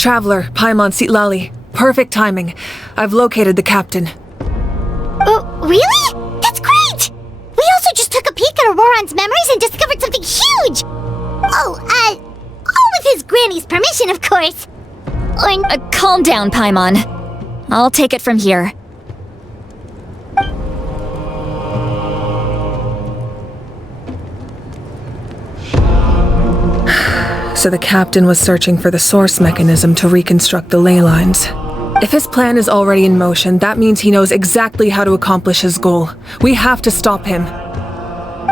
Traveler, Paimon Sitlali. Perfect timing. I've located the captain. Really? That's great! We also just took a peek at Auroran's memories and discovered something huge! All with his granny's permission, of course. Calm down, Paimon. I'll take it from here. So the captain was searching for the source mechanism to reconstruct the ley lines. If his plan is already in motion, that means he knows exactly how to accomplish his goal. We have to stop him.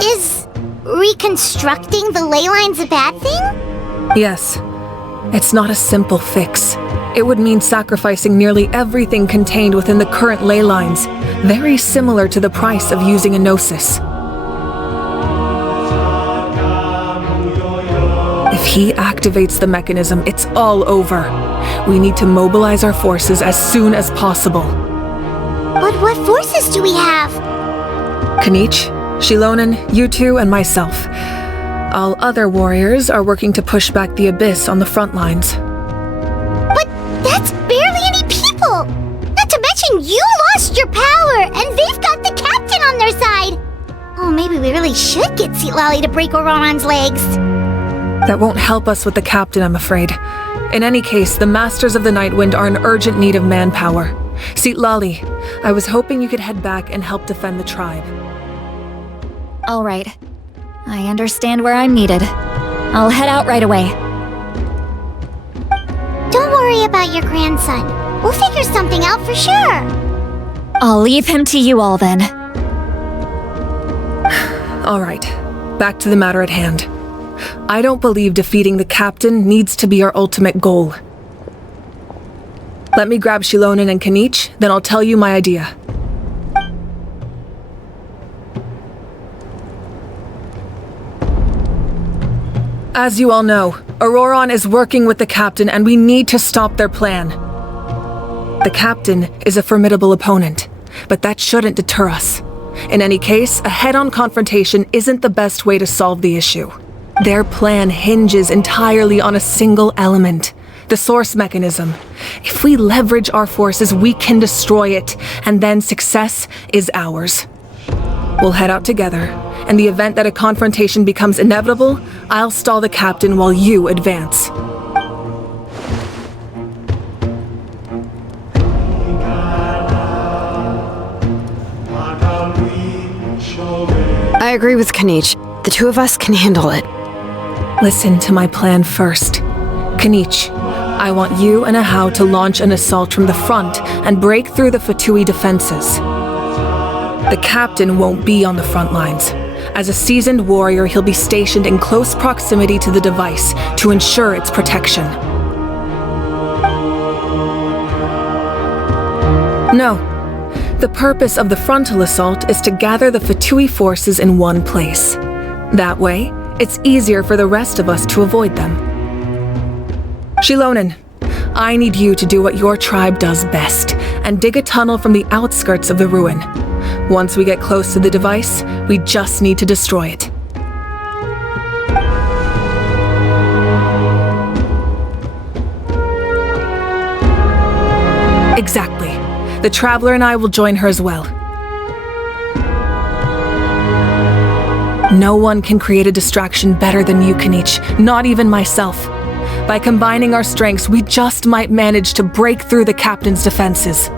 Is reconstructing the ley lines a bad thing? Yes. It's not a simple fix. It would mean sacrificing nearly everything contained within the current ley lines, very similar to the price of using a gnosis. If he activates the mechanism, it's all over. We need to mobilize our forces as soon as possible. But what forces do we have? Kanich, Shilonen, you two, and myself. All other warriors are working to push back the Abyss on the front lines. But that's barely any people! Not to mention you lost your power, and they've got the captain on their side! Oh, maybe we really should get Sitlali to break Auroran's legs. That won't help us with the captain, I'm afraid. In any case, the Masters of the Nightwind are in urgent need of manpower. Sitlali, I was hoping you could head back and help defend the tribe. All right. I understand where I'm needed. I'll head out right away. Don't worry about your grandson. We'll figure something out for sure. I'll leave him to you all then. All right, back to the matter at hand. I don't believe defeating the captain needs to be our ultimate goal. Let me grab Shilonen and Kanich, then I'll tell you my idea. As you all know, Auroran is working with the captain and we need to stop their plan. The captain is a formidable opponent, but that shouldn't deter us. In any case, a head-on confrontation isn't the best way to solve the issue. Their plan hinges entirely on a single element, the source mechanism. If we leverage our forces, we can destroy it, and then success is ours. We'll head out together. In the event that a confrontation becomes inevitable, I'll stall the captain while you advance. I agree with Kanich. The two of us can handle it. Listen to my plan first. Kanich, I want you and Ahau to launch an assault from the front and break through the Fatui defenses. The captain won't be on the front lines. As a seasoned warrior, he'll be stationed in close proximity to the device to ensure its protection. No. The purpose of the frontal assault is to gather the Fatui forces in one place. That way, it's easier for the rest of us to avoid them. Shilonen, I need you to do what your tribe does best, and dig a tunnel from the outskirts of the ruin. Once we get close to the device, we just need to destroy it. Exactly. The Traveler and I will join her as well. No one can create a distraction better than you, Kanich, not even myself. By combining our strengths, we just might manage to break through the captain's defenses.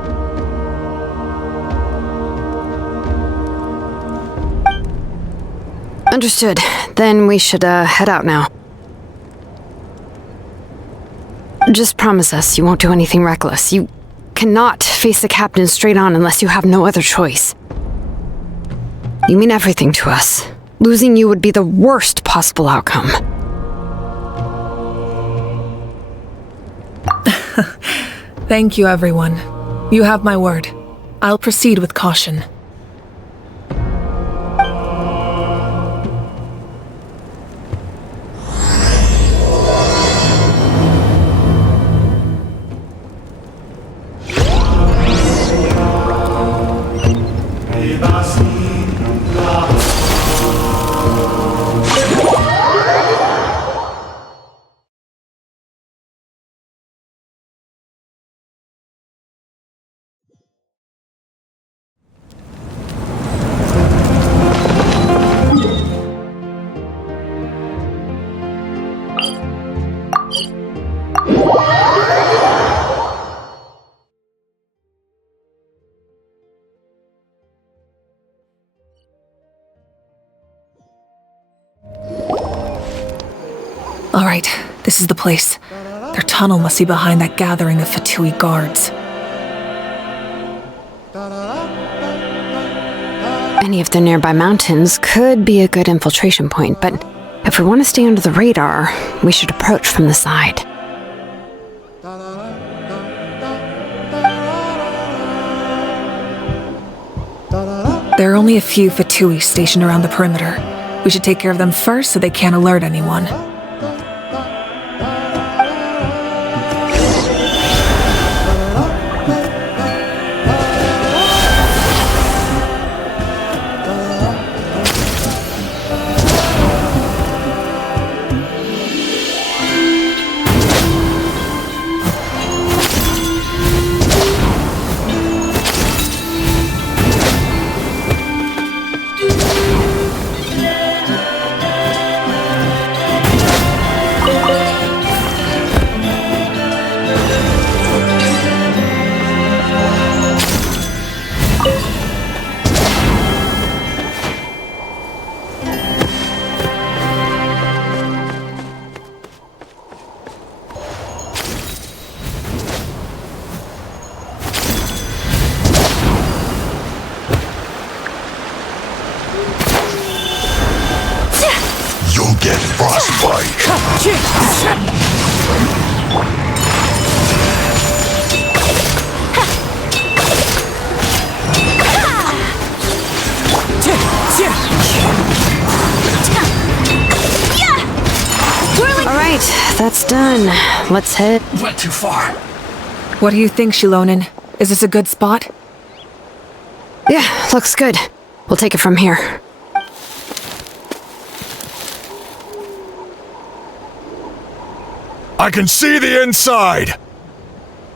Understood. Then we should, head out now. Just promise us you won't do anything reckless. You cannot face the captain straight on unless you have no other choice. You mean everything to us. Losing you would be the worst possible outcome. Thank you, everyone. You have my word. I'll proceed with caution. All right, this is the place. Their tunnel must be behind that gathering of Fatui guards. Any of the nearby mountains could be a good infiltration point, but if we want to stay under the radar, we should approach from the side. There are only a few Fatui stationed around the perimeter. We should take care of them first so they can't alert anyone. You'll get frostbite. All right, that's done. Let's head. Went too far. What do you think, Shilonen? Is this a good spot? Yeah, looks good. We'll take it from here. I can see the inside.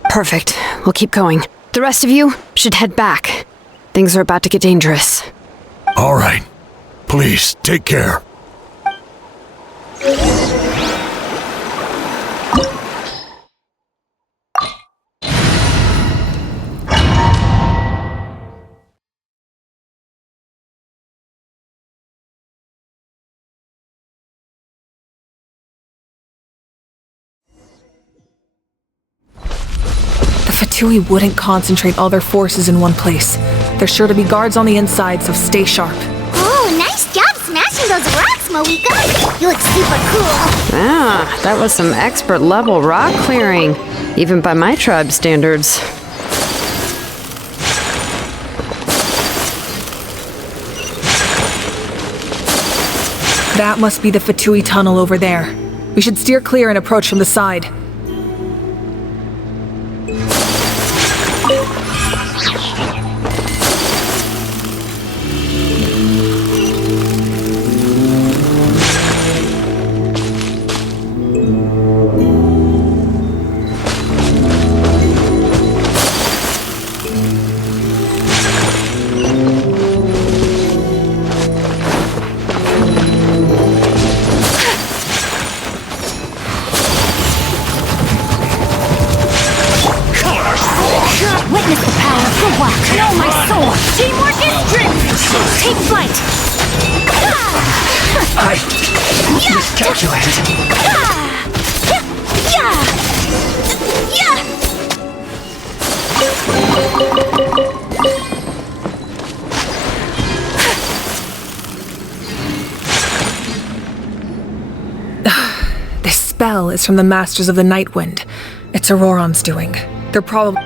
Perfect. We'll keep going. The rest of you should head back. Things are about to get dangerous. All right. Please, take care. The Fatui wouldn't concentrate all their forces in one place. There's sure to be guards on the inside, so stay sharp. Oh, nice job smashing those rocks, Moika. You look super cool. Ah, that was some expert level rock clearing, even by my tribe standards. That must be the Fatui tunnel over there. We should steer clear and approach from the side. Witness the power of the walk. Know my sword. Teamwork is strength. Take flight. I miscalculated. This spell is from the Masters of the Night Wind. It's Auroron's doing. They're probably...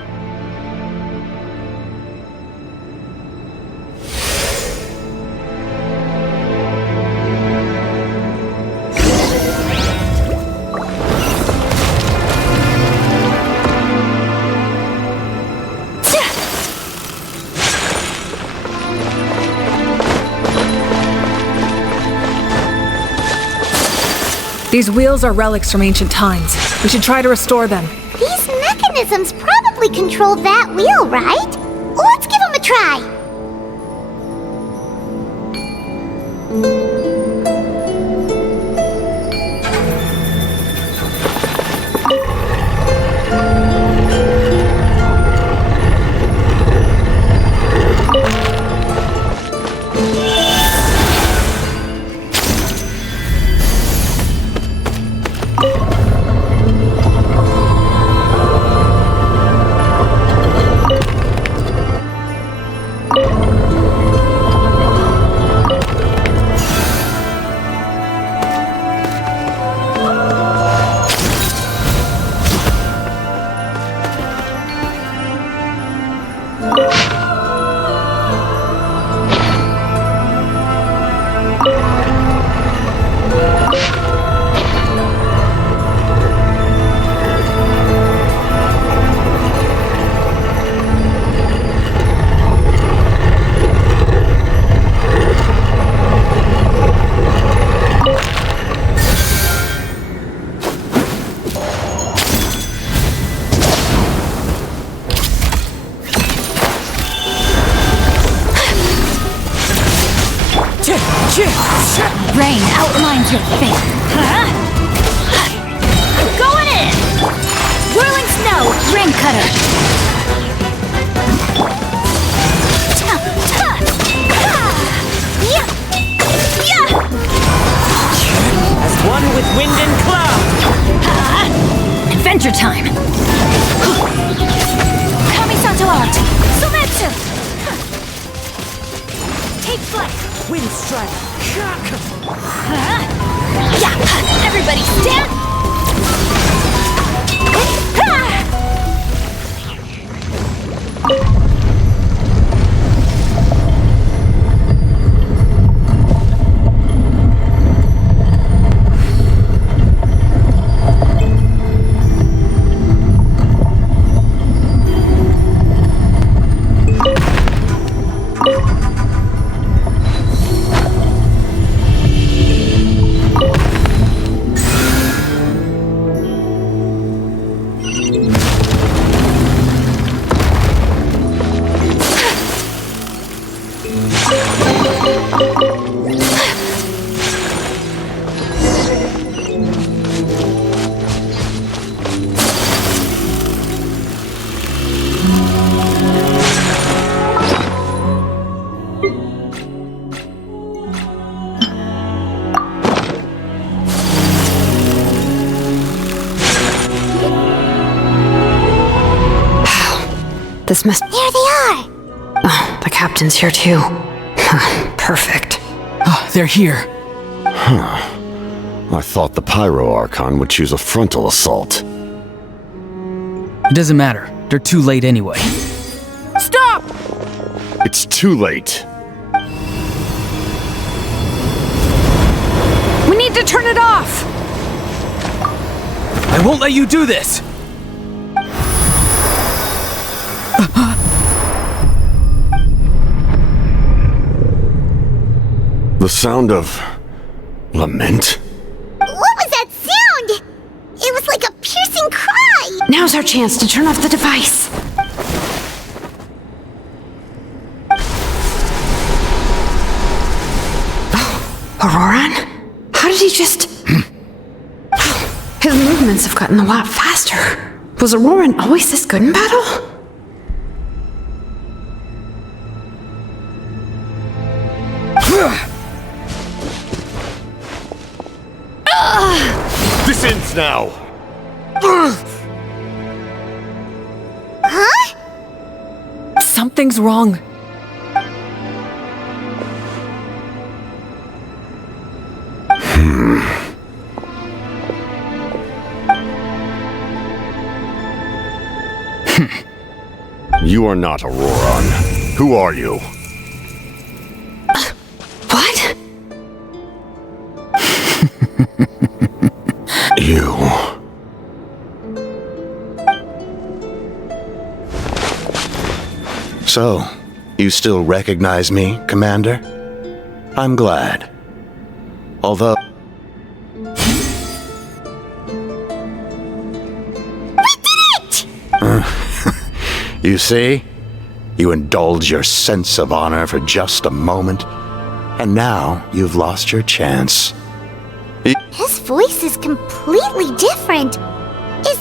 These wheels are relics from ancient times. We should try to restore them. These mechanisms probably control that wheel, right? Let's give them a try. Rain outlines your fate. Going in! Whirling snow, rain cutter. As one with wind and cloud. Adventure time. Kamisato art. Sometsu. Take flight. Wind strike. Yeah. Everybody stand. This must... There they are! Oh, the captain's here too. Perfect. Oh, they're here. I thought the Pyro Archon would choose a frontal assault. It doesn't matter. They're too late anyway. Stop! It's too late. We need to turn it off! I won't let you do this! The sound of... lament? What was that sound? It was like a piercing cry! Now's our chance to turn off the device. Oh, Auroran? How did he just... His movements have gotten a lot faster. Was Auroran always this good in battle? This ends now! Huh? Something's wrong. You are not Auroran. Who are you? What? You... So, you still recognize me, Commander? I'm glad. Although... We did it! You see? You indulge your sense of honor for just a moment, and now you've lost your chance. His voice is completely different. Is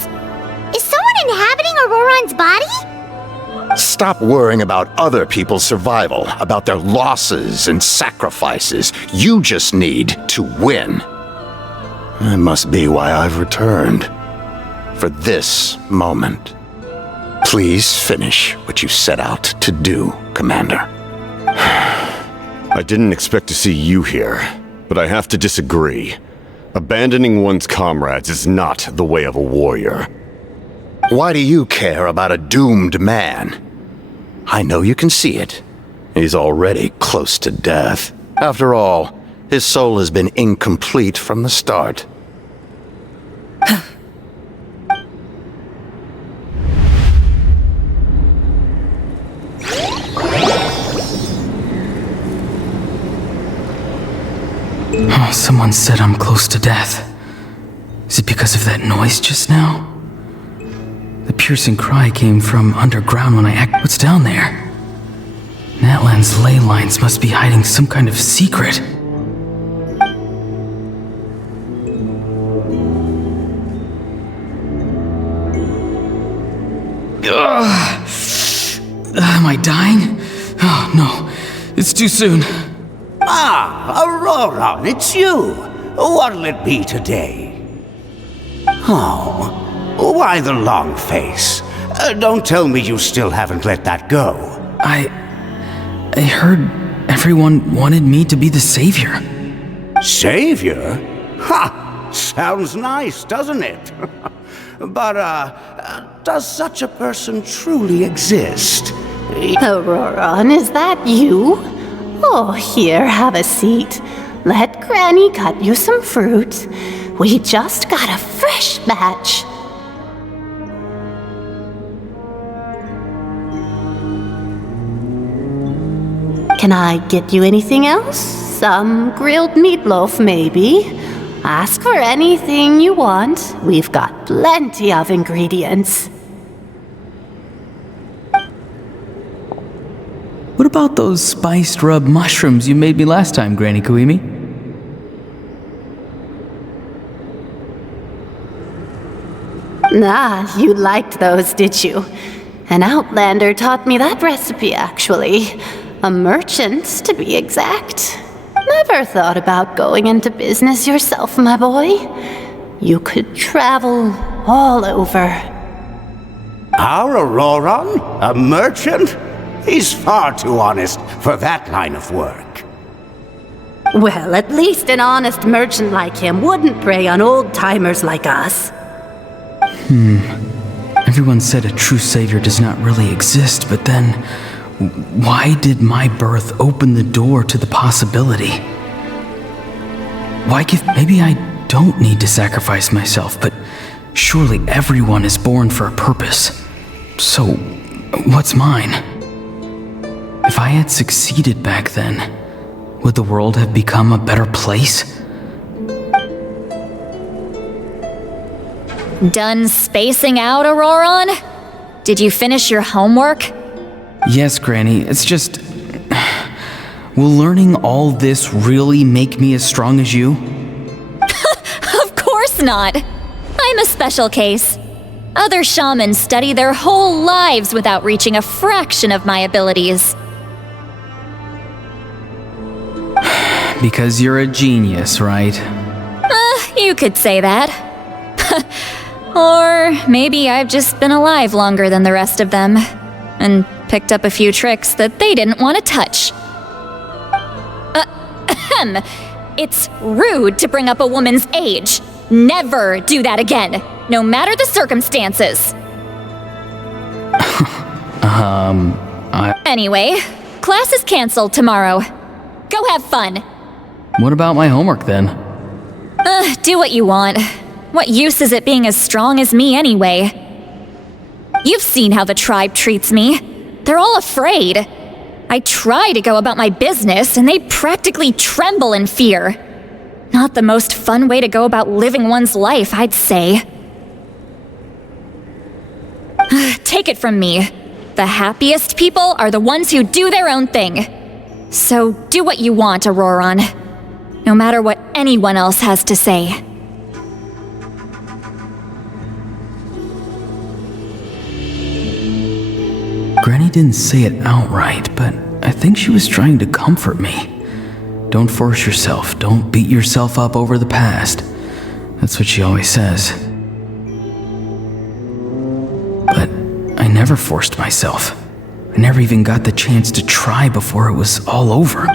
someone inhabiting Auroran's body? Stop worrying about other people's survival, about their losses and sacrifices. You just need to win. That must be why I've returned. For this moment. Please finish what you set out to do, Commander. I didn't expect to see you here, but I have to disagree. Abandoning one's comrades is not the way of a warrior. Why do you care about a doomed man? I know you can see it. He's already close to death. After all, his soul has been incomplete from the start. Oh, someone said I'm close to death. Is it because of that noise just now? The piercing cry came from underground when I act. What's down there? Natlan's ley lines must be hiding some kind of secret. Am I dying? Oh, no. It's too soon. Ah, Aurora, it's you. What'll it be today? Oh, why the long face? Don't tell me you still haven't let that go. I heard everyone wanted me to be the savior. Savior? Ha! Sounds nice, doesn't it? But, does such a person truly exist? Aurora, is that you? Oh, here, have a seat. Let Granny cut you some fruit. We just got a fresh batch. Can I get you anything else? Some grilled meatloaf, maybe? Ask for anything you want. We've got plenty of ingredients. What about those spiced rub mushrooms you made me last time, Granny Kuimi? Ah, you liked those, did you? An outlander taught me that recipe, actually. A merchant, to be exact. Never thought about going into business yourself, my boy. You could travel all over. Our Auroron? A merchant? He's far too honest for that line of work. Well, at least an honest merchant like him wouldn't prey on old-timers like us. Everyone said a true savior does not really exist, but then why did my birth open the door to the possibility? Why give... Maybe I don't need to sacrifice myself, but surely everyone is born for a purpose. So, what's mine? If I had succeeded back then, would the world have become a better place? Done spacing out, Auroron? Did you finish your homework? Yes, Granny, it's just... Will learning all this really make me as strong as you? Of course not. I'm a special case. Other shamans study their whole lives without reaching a fraction of my abilities. Because you're a genius, right? You could say that. Or maybe I've just been alive longer than the rest of them, and picked up a few tricks that they didn't want to touch. It's rude to bring up a woman's age. Never do that again, no matter the circumstances. Anyway, class is canceled tomorrow. Go have fun. What about my homework then? Do what you want. What use is it being as strong as me anyway? You've seen how the tribe treats me. They're all afraid. I try to go about my business, and they practically tremble in fear. Not the most fun way to go about living one's life, I'd say. Take it from me. The happiest people are the ones who do their own thing. So do what you want, Auroron. No matter what anyone else has to say. Granny didn't say it outright, but I think she was trying to comfort me. Don't force yourself. Don't beat yourself up over the past. That's what she always says. But I never forced myself. I never even got the chance to try before it was all over.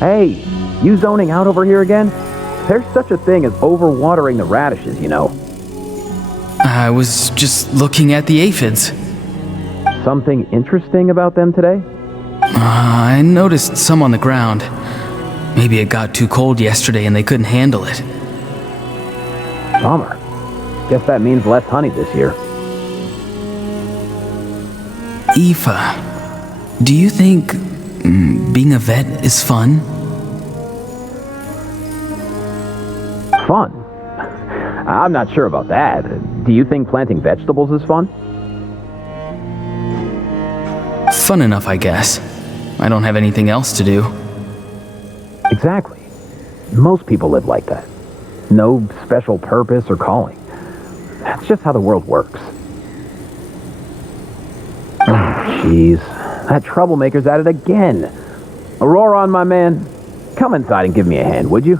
Hey, you zoning out over here again? There's such a thing as overwatering the radishes, you know. I was just looking at the aphids. Something interesting about them today? I noticed some on the ground. Maybe it got too cold yesterday and they couldn't handle it. Bummer. Guess that means less honey this year. Aoife, do you think being a vet is fun? Fun? I'm not sure about that. Do you think planting vegetables is fun? Fun enough, I guess. I don't have anything else to do. Exactly. Most people live like that. No special purpose or calling. That's just how the world works. jeez. That troublemaker's at it again. Auroron, my man, come inside and give me a hand, would you?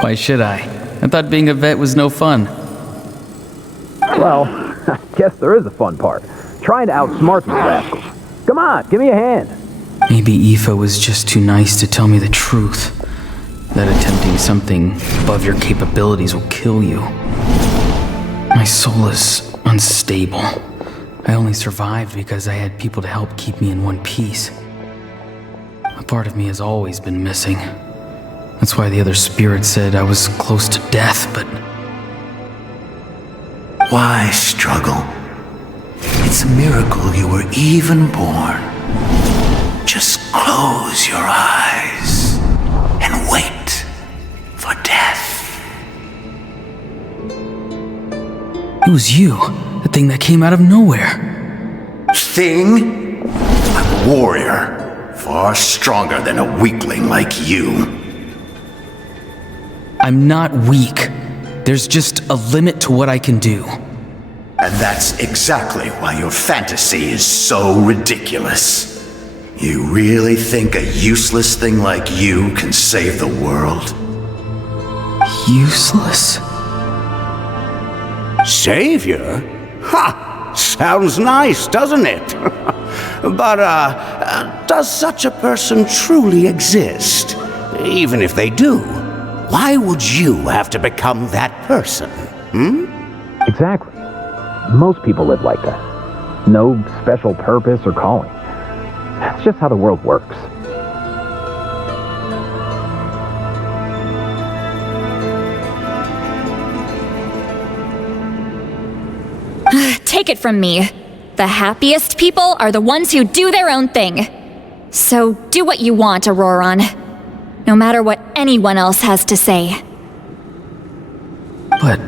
Why should I? I thought being a vet was no fun. Well, I guess there is a fun part. Trying to outsmart these rascals. Come on, give me a hand. Maybe Aoife was just too nice to tell me the truth. That attempting something above your capabilities will kill you. My soul is unstable. I only survived because I had people to help keep me in one piece. A part of me has always been missing. That's why the other spirits said I was close to death, but... Why struggle? It's a miracle you were even born. Just close your eyes and wait for death. It was you, the thing that came out of nowhere. Thing? I'm a warrior, far stronger than a weakling like you. I'm not weak. There's just a limit to what I can do. And that's exactly why your fantasy is so ridiculous. You really think a useless thing like you can save the world? Useless? Savior? Ha! Sounds nice, doesn't it? But, does such a person truly exist? Even if they do, why would you have to become that person? Exactly. Most people live like that. No special purpose or calling. That's just how the world works. Take it from me. The happiest people are the ones who do their own thing. So do what you want, Auroron. No matter what anyone else has to say. But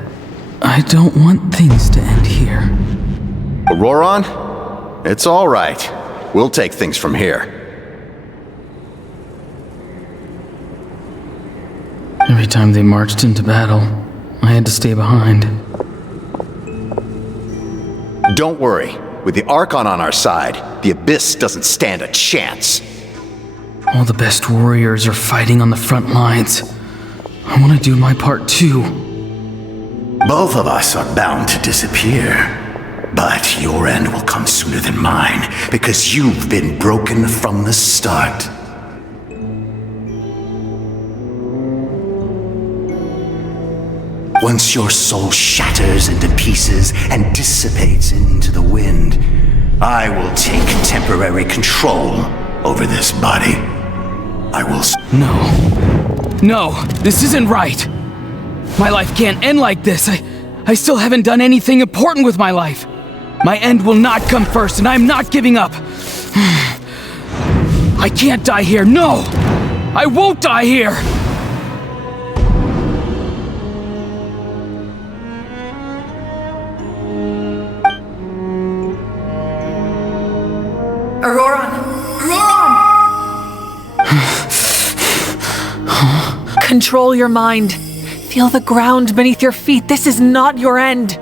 I don't want things to end here. Auroron? It's all right. We'll take things from here. Every time they marched into battle, I had to stay behind. Don't worry. With the Archon on our side, the Abyss doesn't stand a chance. All the best warriors are fighting on the front lines. I want to do my part too. Both of us are bound to disappear. But your end will come sooner than mine, because you've been broken from the start. Once your soul shatters into pieces and dissipates into the wind, I will take temporary control over this body. I will... No, this isn't right. My life can't end like this. I still haven't done anything important with my life. My end will not come first, and I'm not giving up. I can't die here, no! I won't die here! Auroron! Auroron! Control your mind. Feel the ground beneath your feet. This is not your end.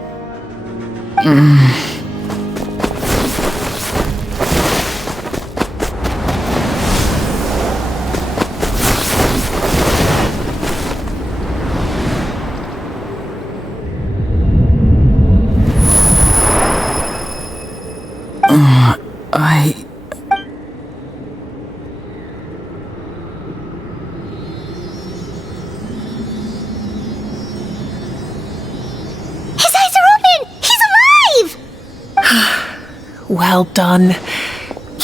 Well done.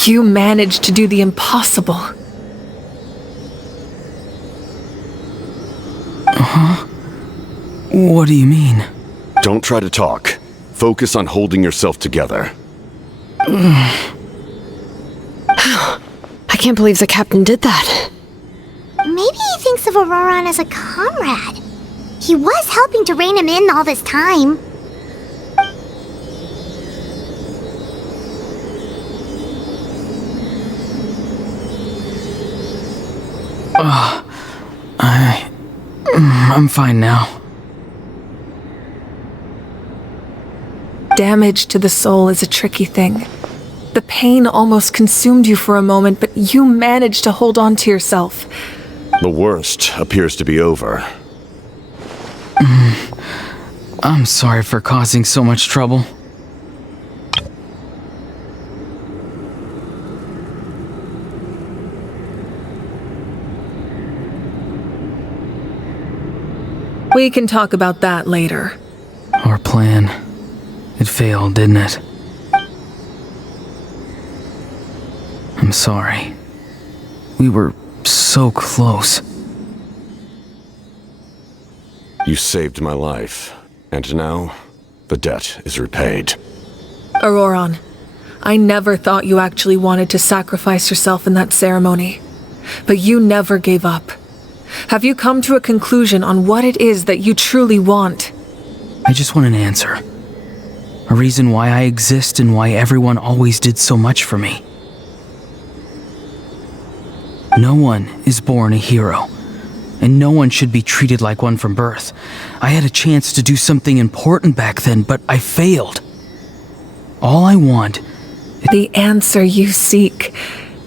You managed to do the impossible. What do you mean? Don't try to talk. Focus on holding yourself together. I can't believe the captain did that. Maybe he thinks of Auroron as a comrade. He was helping to rein him in all this time. I'm fine now. Damage to the soul is a tricky thing. The pain almost consumed you for a moment, but you managed to hold on to yourself. The worst appears to be over. I'm sorry for causing so much trouble. We can talk about that later. Our plan. It failed, didn't it? I'm sorry. We were so close. You saved my life, and now the debt is repaid. Auroron, I never thought you actually wanted to sacrifice yourself in that ceremony. But you never gave up. Have you come to a conclusion on what it is that you truly want? I just want an answer. A reason why I exist and why everyone always did so much for me. No one is born a hero, and no one should be treated like one from birth. I had a chance to do something important back then, but I failed. All I want... The answer you seek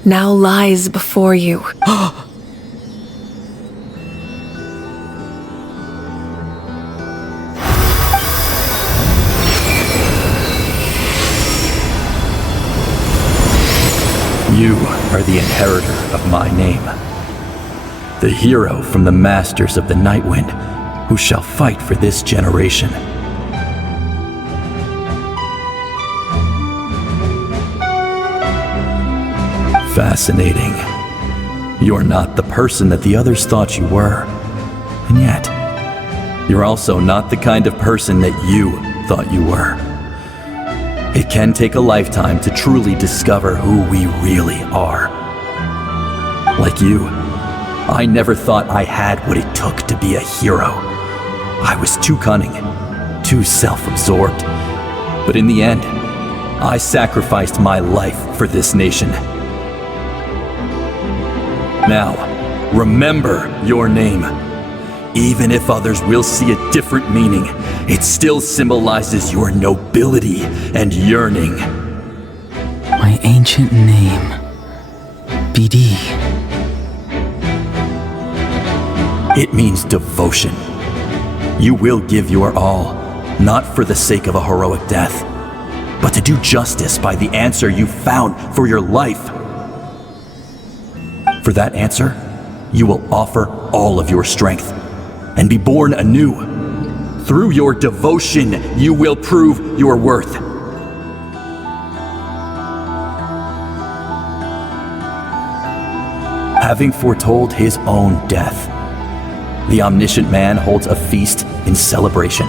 now lies before you. You are the inheritor of my name. The hero from the masters of the Nightwind, who shall fight for this generation. Fascinating. You're not the person that the others thought you were. And yet, you're also not the kind of person that you thought you were. It can take a lifetime to truly discover who we really are. Like you, I never thought I had what it took to be a hero. I was too cunning, too self-absorbed. But in the end, I sacrificed my life for this nation. Now, remember your name. Even if others will see a different meaning, it still symbolizes your nobility and yearning. My ancient name, BD. It means devotion. You will give your all, not for the sake of a heroic death, but to do justice by the answer you found for your life. For that answer, you will offer all of your strength and be born anew. Through your devotion, you will prove your worth. Having foretold his own death, the omniscient man holds a feast in celebration.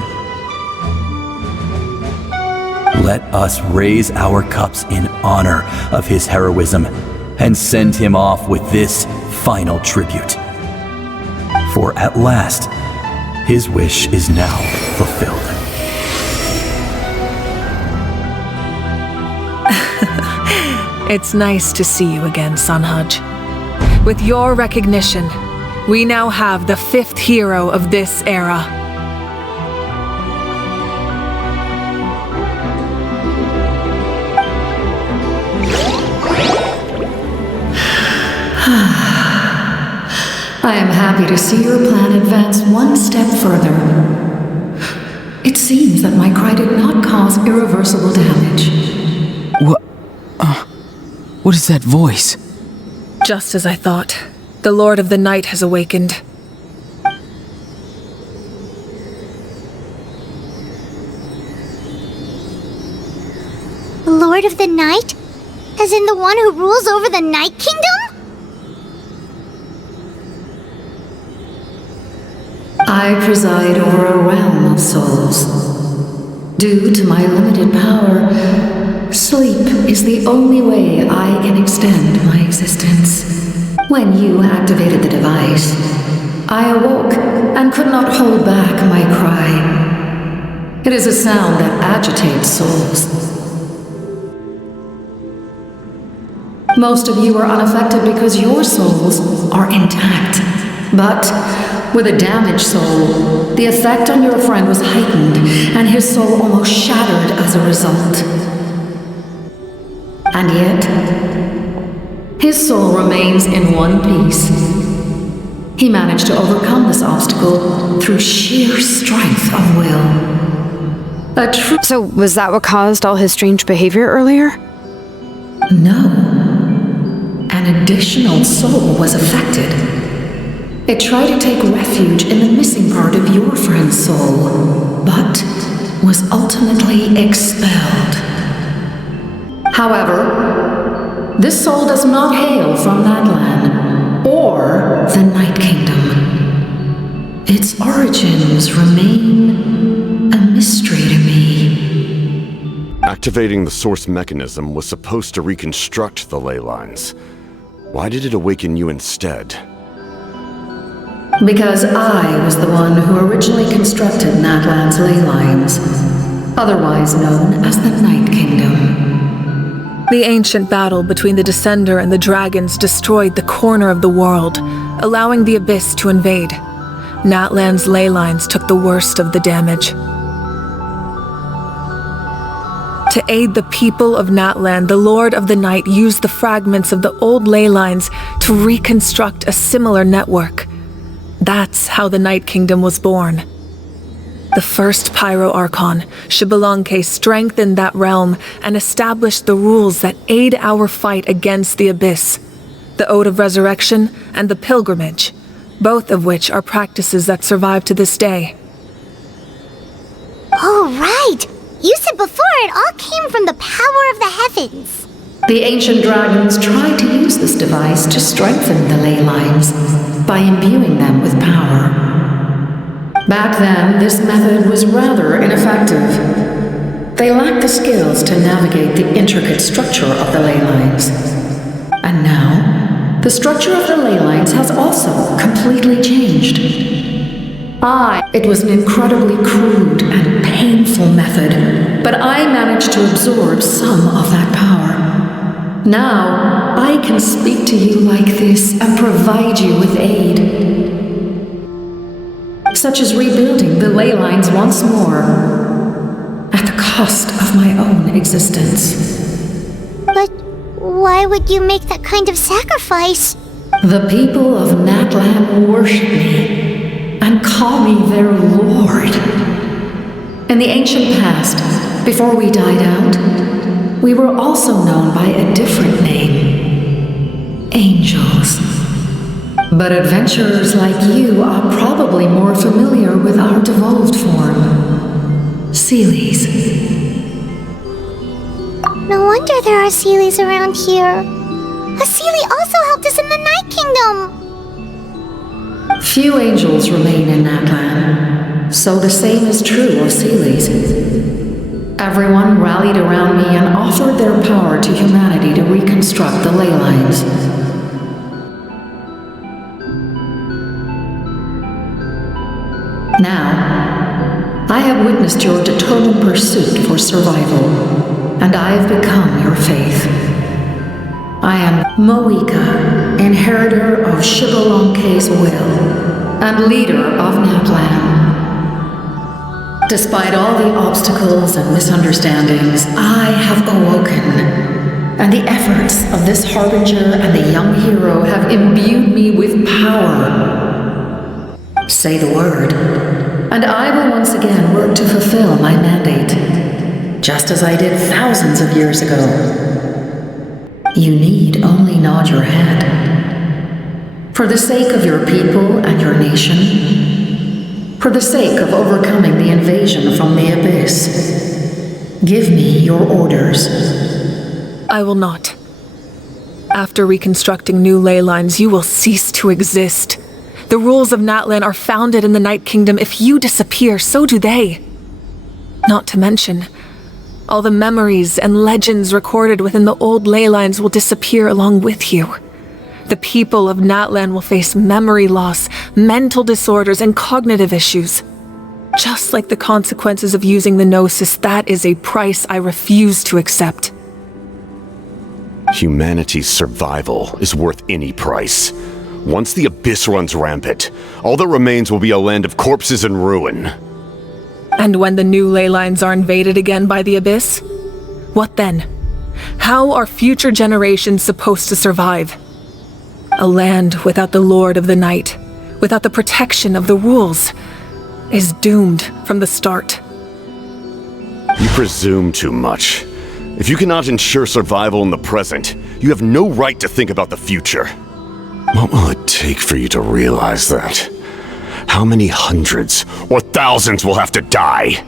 Let us raise our cups in honor of his heroism and send him off with this final tribute. For at last, his wish is now fulfilled. It's nice to see you again, Sanhaj. With your recognition, we now have the 5th hero of this era. I am happy to see your plan advance one step further. It seems that my cry did not cause irreversible damage. What is that voice? Just as I thought. The Lord of the Night has awakened. The Lord of the Night? As in the one who rules over the Night Kingdom? I preside over a realm of souls. Due to my limited power, sleep is the only way I can extend my existence. When you activated the device, I awoke and could not hold back my cry. It is a sound that agitates souls. Most of you are unaffected because your souls are intact. But with a damaged soul, the effect on your friend was heightened, and his soul almost shattered as a result. And yet, his soul remains in one piece. He managed to overcome this obstacle through sheer strength of will. So, was that what caused all his strange behavior earlier? No. An additional soul was affected. It tried to take refuge in the missing part of your friend's soul, but was ultimately expelled. However, this soul does not hail from Natlan or the Night Kingdom. Its origins remain a mystery to me. Activating the source mechanism was supposed to reconstruct the ley lines. Why did it awaken you instead? Because I was the one who originally constructed Natlan's ley lines, otherwise known as the Night Kingdom. The ancient battle between the Descender and the dragons destroyed the corner of the world, allowing the Abyss to invade. Natlan's ley lines took the worst of the damage. To aid the people of Natlan, the Lord of the Night used the fragments of the old ley lines to reconstruct a similar network. That's how the Night Kingdom was born. The first Pyro Archon, Xbalanque, strengthened that realm and established the rules that aid our fight against the Abyss. The Ode of Resurrection and the Pilgrimage, both of which are practices that survive to this day. Oh, right! You said before it all came from the power of the heavens. The ancient dragons tried to use this device to strengthen the ley lines by imbuing them with power. Back then, this method was rather ineffective. They lacked the skills to navigate the intricate structure of the ley lines. And now, the structure of the ley lines has also completely changed. It was an incredibly crude and painful method, but I managed to absorb some of that power. Now, I can speak to you like this and provide you with aid, such as rebuilding the ley lines once more, at the cost of my own existence. But why would you make that kind of sacrifice? The people of Natlan worship me and call me their lord. In the ancient past, before we died out, we were also known by a different name, angels. But adventurers like you are probably more familiar with our devolved form, Seelies. No wonder there are Seelies around here. A Seelie also helped us in the Night Kingdom. Few angels remain in Natlan, so the same is true of Seelies. Everyone rallied around me and offered their power to humanity to reconstruct the ley lines. Now, I have witnessed your determined pursuit for survival, and I have become your faith. I am Moika, inheritor of Xbalanque's will, and leader of Natlan. Despite all the obstacles and misunderstandings, I have awoken, and the efforts of this harbinger and the young hero have imbued me with power. Say the word, and I will once again work to fulfill my mandate, just as I did thousands of years ago. You need only nod your head. For the sake of your people and your nation, for the sake of overcoming the invasion from the Abyss, give me your orders. I will not. After reconstructing new ley lines, you will cease to exist. The rules of Natlan are founded in the Night Kingdom. If you disappear, so do they. Not to mention, all the memories and legends recorded within the old ley lines will disappear along with you. The people of Natlan will face memory loss, mental disorders, and cognitive issues. Just like the consequences of using the Gnosis, that is a price I refuse to accept. Humanity's survival is worth any price. Once the Abyss runs rampant, all that remains will be a land of corpses and ruin. And when the new ley lines are invaded again by the Abyss? What then? How are future generations supposed to survive? A land without the Lord of the Night, without the protection of the rules, is doomed from the start. You presume too much. If you cannot ensure survival in the present, you have no right to think about the future. What will it take for you to realize that? How many hundreds or thousands will have to die?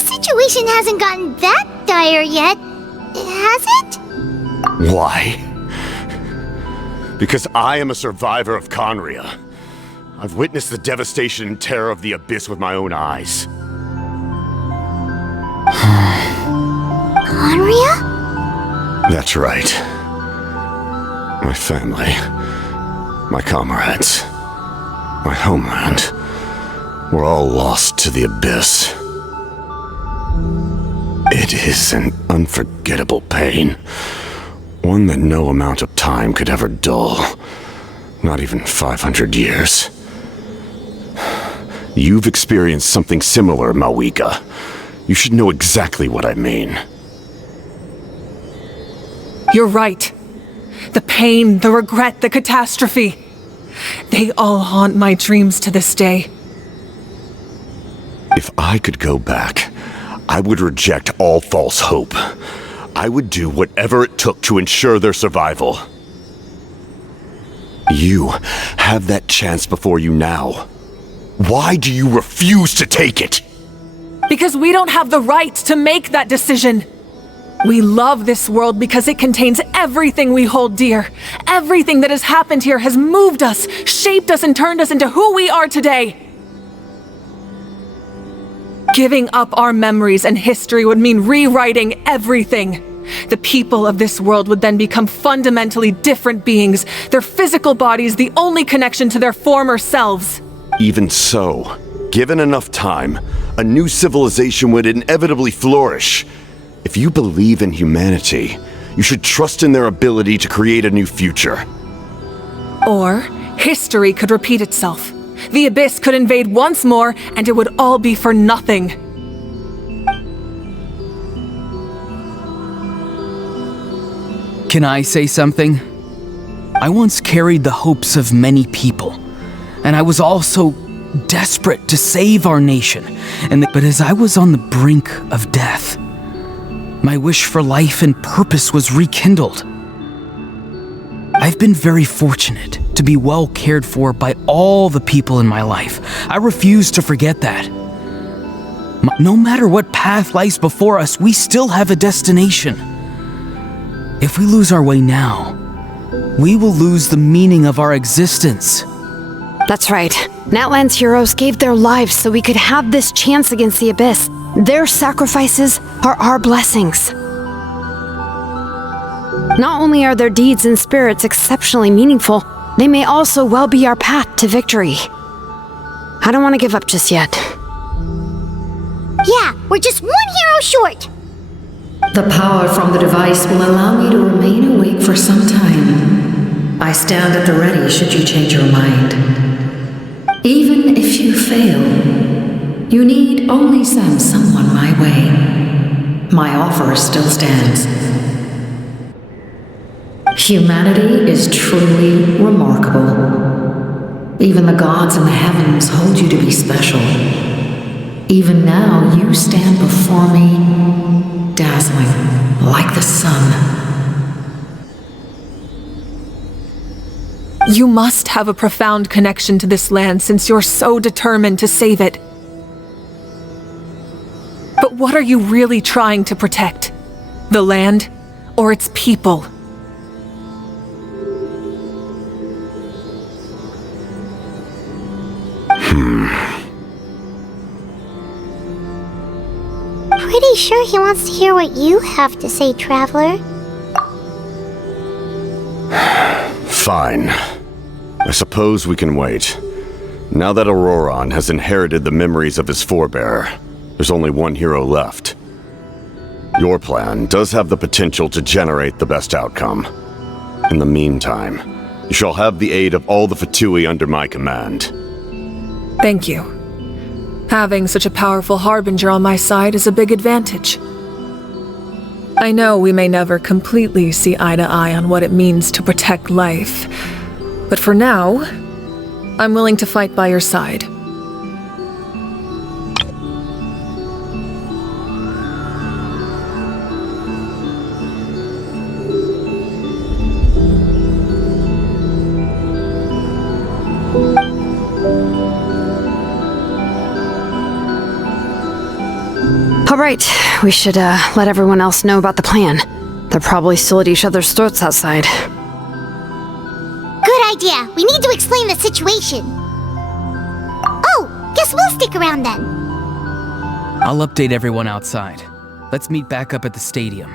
Situation hasn't gotten that dire yet, has it? Why? Because I am a survivor of Conria. I've witnessed the devastation and terror of the Abyss with my own eyes. Conria? That's right. My family, my comrades, my homeland, were all lost to the Abyss. It is an unforgettable pain. One that no amount of time could ever dull. Not even 500 years. You've experienced something similar, Mawika. You should know exactly what I mean. You're right. The pain, the regret, the catastrophe. They all haunt my dreams to this day. If I could go back, I would reject all false hope. I would do whatever it took to ensure their survival. You have that chance before you now. Why do you refuse to take it? Because we don't have the right to make that decision. We love this world because it contains everything we hold dear. Everything that has happened here has moved us, shaped us, and turned us into who we are today. Giving up our memories and history would mean rewriting everything. The people of this world would then become fundamentally different beings, their physical bodies the only connection to their former selves. Even so, given enough time, a new civilization would inevitably flourish. If you believe in humanity, you should trust in their ability to create a new future. Or history could repeat itself. The Abyss could invade once more, and it would all be for nothing. Can I say something? I once carried the hopes of many people, and I was also desperate to save our nation. But as I was on the brink of death, my wish for life and purpose was rekindled. I've been very fortunate to be well cared for by all the people in my life. I refuse to forget that. No matter what path lies before us, we still have a destination. If we lose our way now, we will lose the meaning of our existence. That's right. Natlan's heroes gave their lives so we could have this chance against the Abyss. Their sacrifices are our blessings. Not only are their deeds and spirits exceptionally meaningful, they may also well be our path to victory. I don't want to give up just yet. Yeah, we're just one hero short. The power from the device will allow me to remain awake for some time. I stand at the ready should you change your mind. Even if you fail, you need only send someone my way. My offer still stands. Humanity is truly remarkable. Even the gods in the heavens hold you to be special. Even now, you stand before me, dazzling like the sun. You must have a profound connection to this land since you're so determined to save it. But what are you really trying to protect? The land or its people? Pretty sure he wants to hear what you have to say, Traveler. Fine. I suppose we can wait. Now that Auroron has inherited the memories of his forebearer, there's only one hero left. Your plan does have the potential to generate the best outcome. In the meantime, you shall have the aid of all the Fatui under my command. Thank you. Having such a powerful harbinger on my side is a big advantage. I know we may never completely see eye to eye on what it means to protect life, but for now, I'm willing to fight by your side. All right, we should let everyone else know about the plan. They're probably still at each other's throats outside. Good idea. We need to explain the situation. Oh, guess we'll stick around then. I'll update everyone outside. Let's meet back up at the stadium.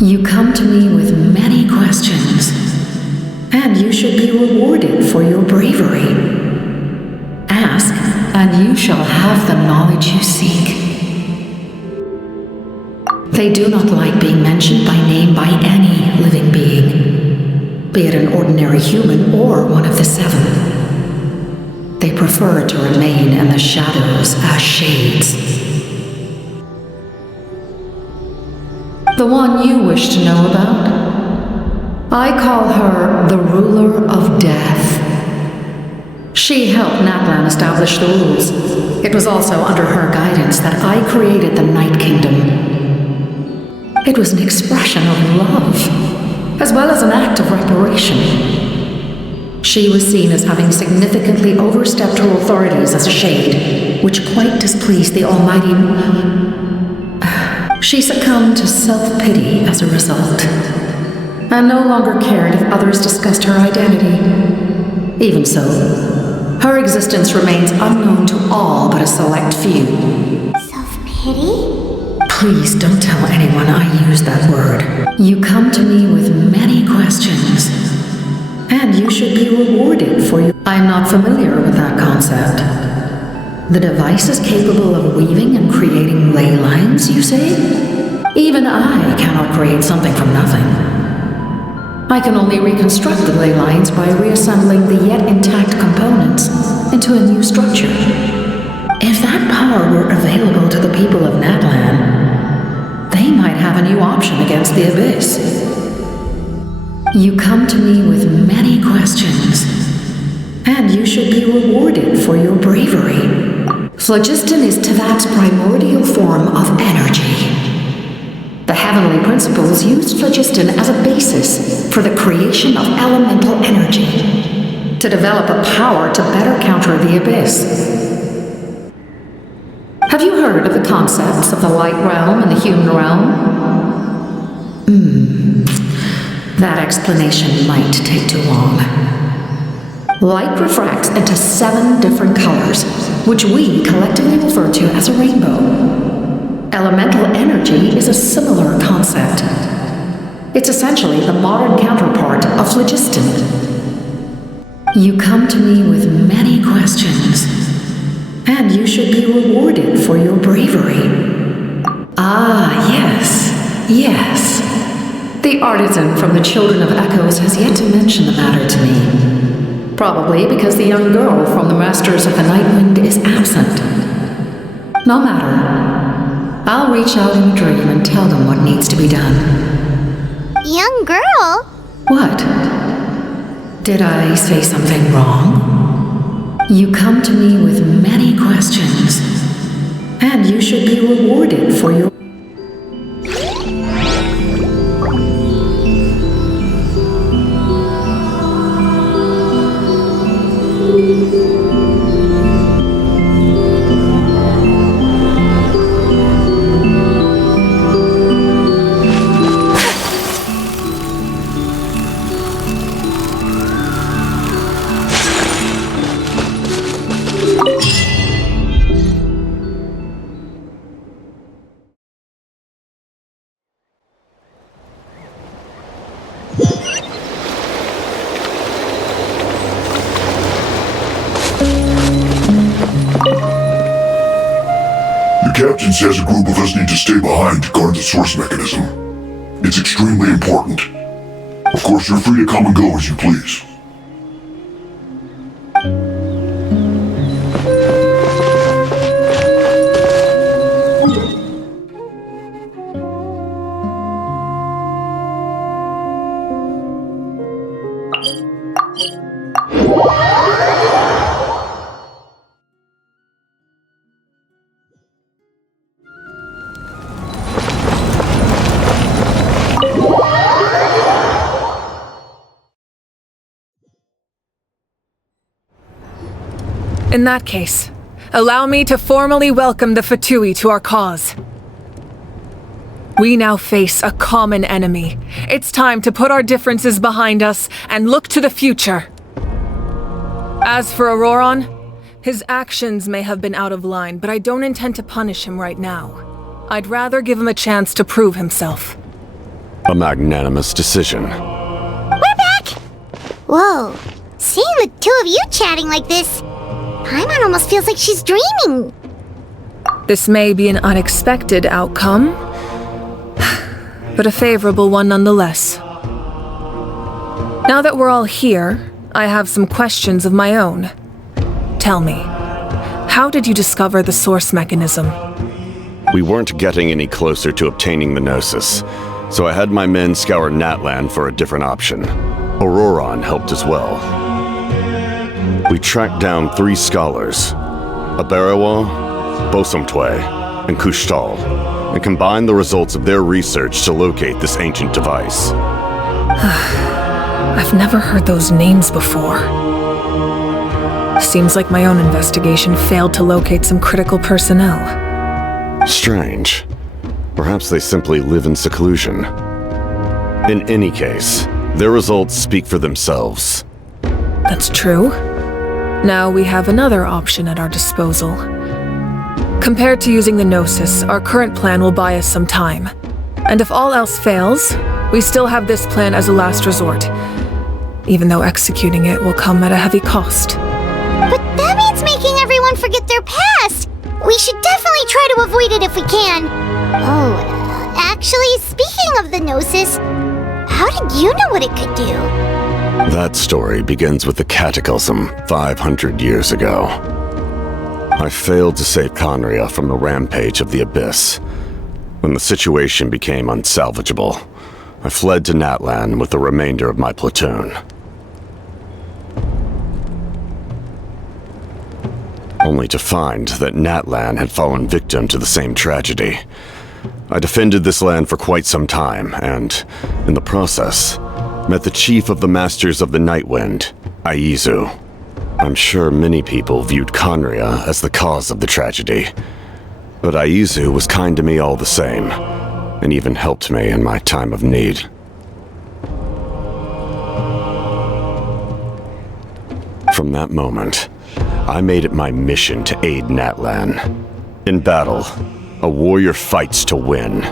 You come to me with many questions, and you should be rewarded for your bravery. Ask, and you shall have the knowledge you seek. They do not like being mentioned by name by any living being, be it an ordinary human or one of the seven. They prefer to remain in the shadows as shades. The one you wish to know about? I call her the ruler of death. She helped Natlan establish the rules. It was also under her guidance that I created the Night Kingdom. It was an expression of love, as well as an act of reparation. She was seen as having significantly overstepped her authorities as a shade, which quite displeased the Almighty. She succumbed to self-pity as a result, and no longer cared if others discussed her identity. Even so, her existence remains unknown to all but a select few. Self-pity? Please don't tell anyone I use that word. You come to me with many questions, and you should be rewarded for your... I'm not familiar with that concept. The device is capable of weaving and creating ley lines, you say? Even I cannot create something from nothing. I can only reconstruct the ley lines by reassembling the yet intact components into a new structure. If that power were available to the people of Natlan, they might have a new option against the Abyss. You come to me with many questions, and you should be rewarded for your bravery. Phlogiston is Teyvat's primordial form of energy. The heavenly principles used phlogiston as a basis for the creation of elemental energy, to develop a power to better counter the Abyss. Have you heard of the concepts of the light realm and the human realm? That explanation might take too long. Light refracts into 7 different colors, which we collectively refer to as a rainbow. Elemental energy is a similar concept. It's essentially the modern counterpart of phlogiston. You come to me with many questions, and you should be rewarded for your bravery. Ah, yes. The artisan from the Children of Echoes has yet to mention the matter to me. Probably because the young girl from the Masters of the Nightwind is absent. No matter. I'll reach out in a dream and tell them what needs to be done. Young girl? What? Did I say something wrong? You come to me with many questions, and you should be rewarded for your The captain says a group of us need to stay behind to guard the source mechanism. It's extremely important. Of course, you're free to come and go as you please. In that case, allow me to formally welcome the Fatui to our cause. We now face a common enemy. It's time to put our differences behind us and look to the future. As for Auroron, his actions may have been out of line, but I don't intend to punish him right now. I'd rather give him a chance to prove himself. A magnanimous decision. We're back! Whoa, seeing the two of you chatting like this, Paimon almost feels like she's dreaming. This may be an unexpected outcome, but a favorable one nonetheless. Now that we're all here, I have some questions of my own. Tell me, how did you discover the source mechanism? We weren't getting any closer to obtaining the Gnosis, so I had my men scour Natlan for a different option. Auroron helped as well. We tracked down 3 scholars, Aberawa, Bosomtwe, and Kushtal, and combined the results of their research to locate this ancient device. I've never heard those names before. Seems like my own investigation failed to locate some critical personnel. Strange. Perhaps they simply live in seclusion. In any case, their results speak for themselves. That's true. Now we have another option at our disposal. Compared to using the Gnosis, our current plan will buy us some time. And if all else fails, we still have this plan as a last resort, even though executing it will come at a heavy cost. But that means making everyone forget their past! We should definitely try to avoid it if we can. Oh, actually, speaking of the Gnosis, how did you know what it could do? That story begins with the Cataclysm 500 years ago. I failed to save Conria from the rampage of the Abyss. When the situation became unsalvageable, I fled to Natlan with the remainder of my platoon. Only to find that Natlan had fallen victim to the same tragedy. I defended this land for quite some time, and, in the process, met the chief of the Masters of the Nightwind, Aizu. I'm sure many people viewed Conria as the cause of the tragedy, but Aizu was kind to me all the same, and even helped me in my time of need. From that moment, I made it my mission to aid Natlan. In battle, a warrior fights to win.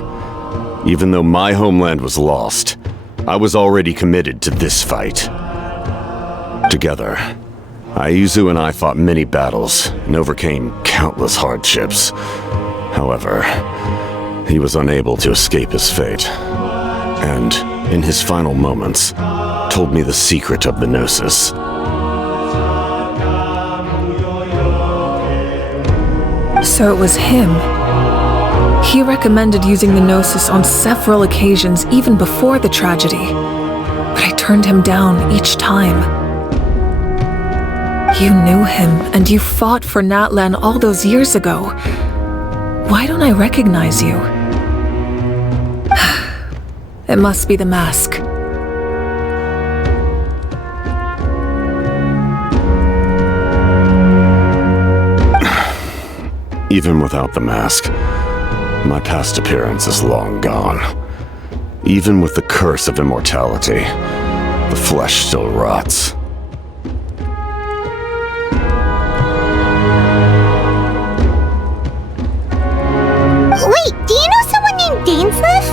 Even though my homeland was lost, I was already committed to this fight. Together, Aizu and I fought many battles and overcame countless hardships. However, he was unable to escape his fate, and, in his final moments, told me the secret of the Gnosis. So it was him. He recommended using the Gnosis on several occasions, even before the tragedy. But I turned him down each time. You knew him, and you fought for Natlan all those years ago. Why don't I recognize you? It must be the mask. Even without the mask, my past appearance is long gone. Even with the curse of immortality, the flesh still rots. Wait, do you know someone named Dainsleif?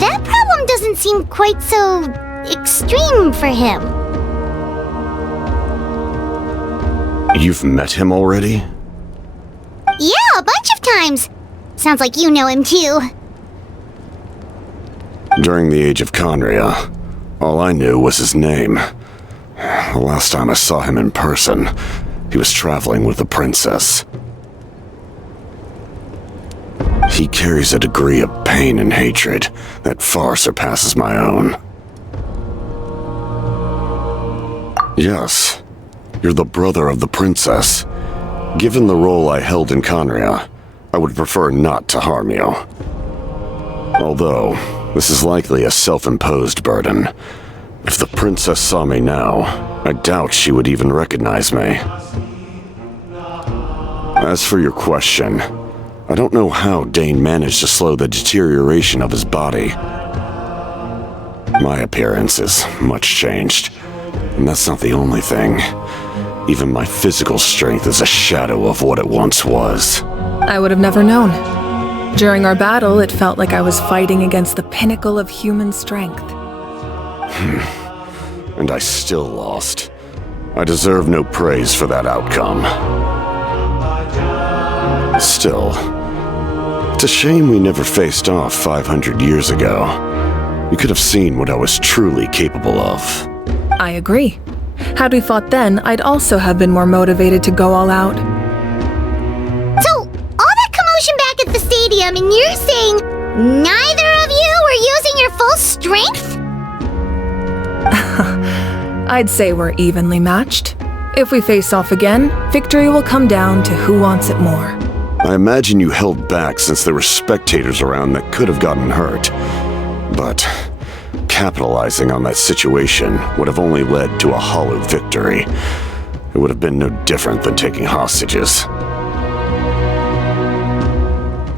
That problem doesn't seem quite so extreme for him. You've met him already? Yeah, a bunch of times. Sounds like you know him too. During the age of Conria, all I knew was his name. The last time I saw him in person, he was traveling with the princess. He carries a degree of pain and hatred that far surpasses my own. Yes, you're the brother of the princess. Given the role I held in Conria, I would prefer not to harm you. Although, this is likely a self-imposed burden. If the princess saw me now, I doubt she would even recognize me. As for your question, I don't know how Dane managed to slow the deterioration of his body. My appearance is much changed, and that's not the only thing. Even my physical strength is a shadow of what it once was. I would have never known. During our battle, it felt like I was fighting against the pinnacle of human strength. And I still lost. I deserve no praise for that outcome. Still, it's a shame we never faced off 500 years ago. You could have seen what I was truly capable of. I agree. Had we fought then, I'd also have been more motivated to go all out. So, all that commotion back at the stadium, and you're saying neither of you were using your full strength? I'd say we're evenly matched. If we face off again, victory will come down to who wants it more. I imagine you held back since there were spectators around that could have gotten hurt. But capitalizing on that situation would have only led to a hollow victory. It would have been no different than taking hostages.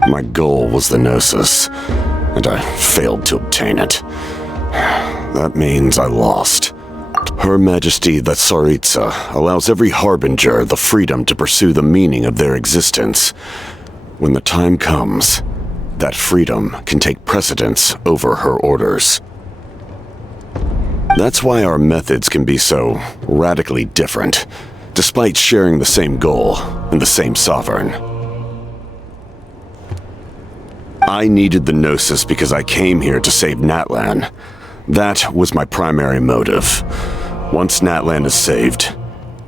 My goal was the Gnosis, and I failed to obtain it. That means I lost. Her Majesty the Tsaritsa allows every harbinger the freedom to pursue the meaning of their existence. When the time comes, that freedom can take precedence over her orders. That's why our methods can be so radically different, despite sharing the same goal and the same sovereign. I needed the Gnosis because I came here to save Natlan. That was my primary motive. Once Natlan is saved,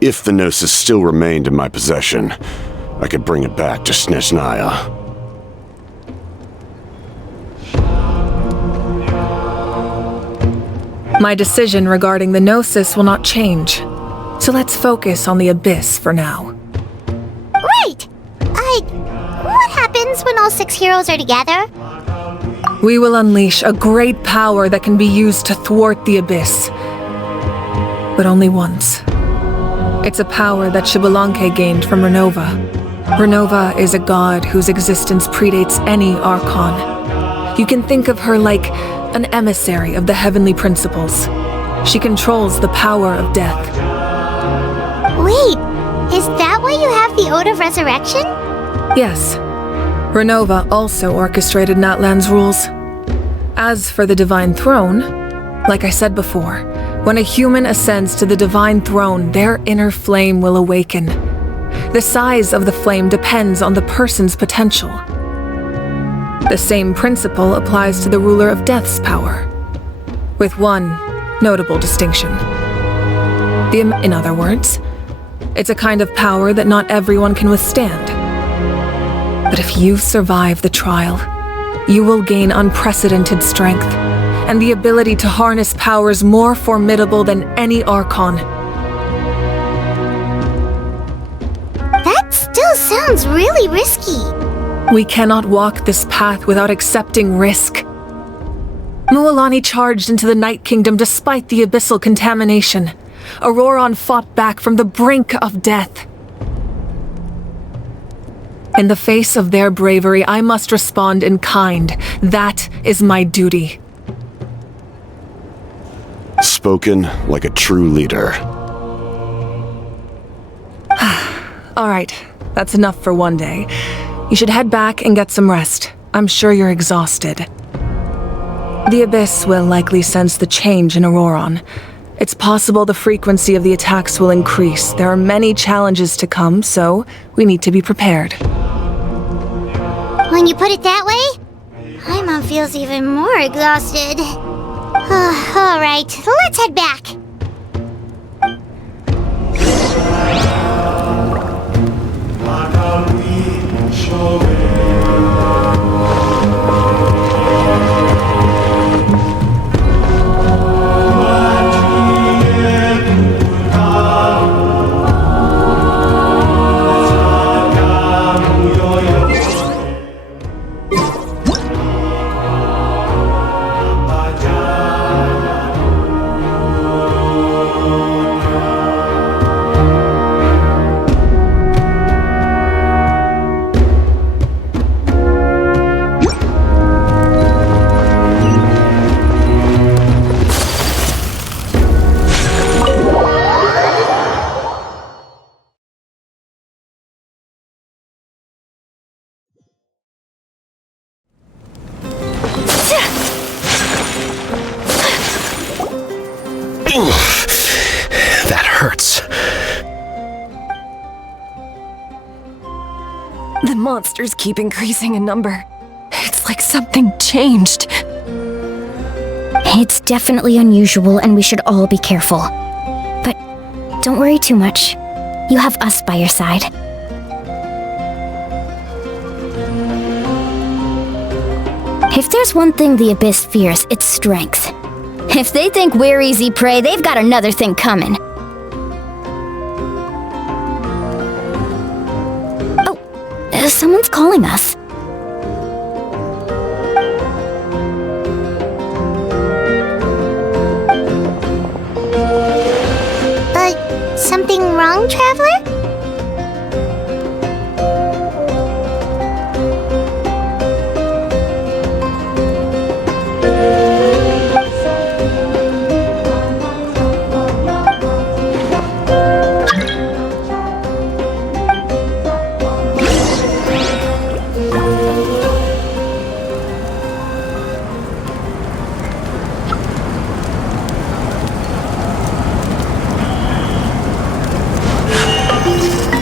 if the Gnosis still remained in my possession, I could bring it back to Snezhnaya. My decision regarding the Gnosis will not change. So let's focus on the Abyss for now. Right! What happens when all 6 heroes are together? We will unleash a great power that can be used to thwart the Abyss. But only once. It's a power that Xbalanque gained from Renova. Renova is a god whose existence predates any Archon. You can think of her like an emissary of the heavenly principles. She controls the power of death. Wait, is that why you have the Ode of Resurrection? Yes. Renova also orchestrated Natlan's rules. As for the Divine Throne, like I said before, when a human ascends to the Divine Throne, their inner flame will awaken. The size of the flame depends on the person's potential. The same principle applies to the ruler of Death's power, with one notable distinction. In other words, it's a kind of power that not everyone can withstand. But if you survive the trial, you will gain unprecedented strength and the ability to harness powers more formidable than any Archon. That still sounds really risky. We cannot walk this path without accepting risk. Mualani charged into the Night Kingdom despite the abyssal contamination. Auroron fought back from the brink of death. In the face of their bravery, I must respond in kind. That is my duty. Spoken like a true leader. All right, that's enough for one day. You should head back and get some rest. I'm sure you're exhausted. The Abyss will likely sense the change in Auroron. It's possible the frequency of the attacks will increase. There are many challenges to come, so we need to be prepared. When you put it that way, Paimon feels even more exhausted. Alright, let's head back. That hurts. The monsters keep increasing in number. It's like something changed. It's definitely unusual and we should all be careful. But don't worry too much. You have us by your side. If there's one thing the Abyss fears, it's strength. If they think we're easy prey, they've got another thing coming. Oh, someone's calling us. Something wrong, Traveler?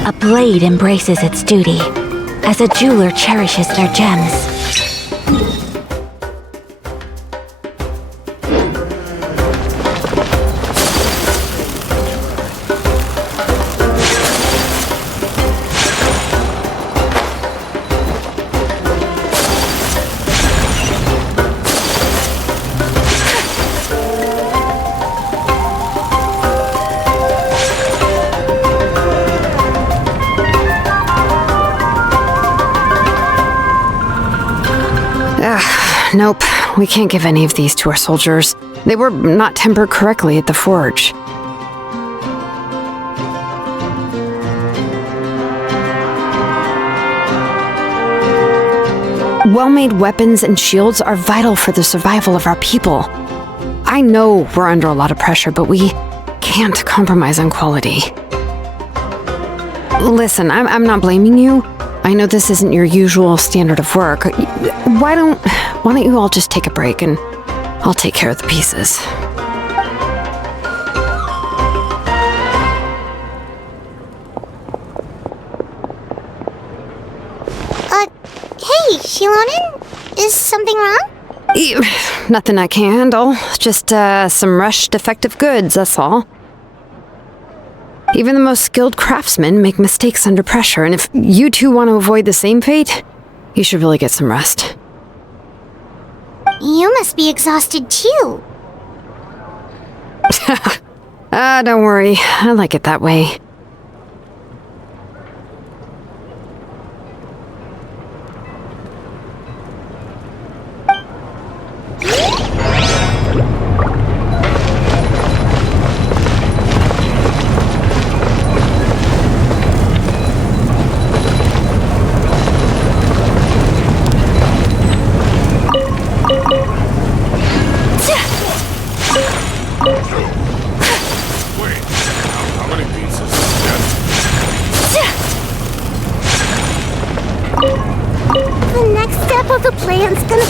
A blade embraces its duty, as a jeweler cherishes their gems. Nope, we can't give any of these to our soldiers. They were not tempered correctly at the forge. Well-made weapons and shields are vital for the survival of our people. I know we're under a lot of pressure, but we can't compromise on quality. Listen, I'm not blaming you. I know this isn't your usual standard of work. Why don't you all just take a break and I'll take care of the pieces. Hey, Shilonen? Is something wrong? Nothing I can handle. Just, some rushed defective goods, that's all. Even the most skilled craftsmen make mistakes under pressure, and if you two want to avoid the same fate, you should really get some rest. You must be exhausted too. Don't worry. I like it that way. The next step of the plan's gonna...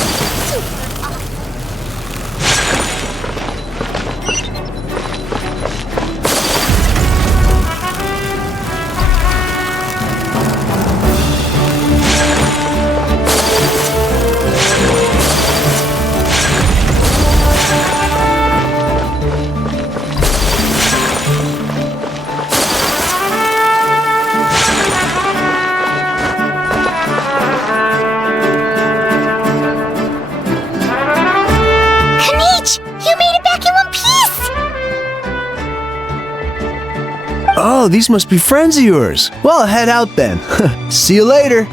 Oh, these must be friends of yours. Well, head out then. See you later.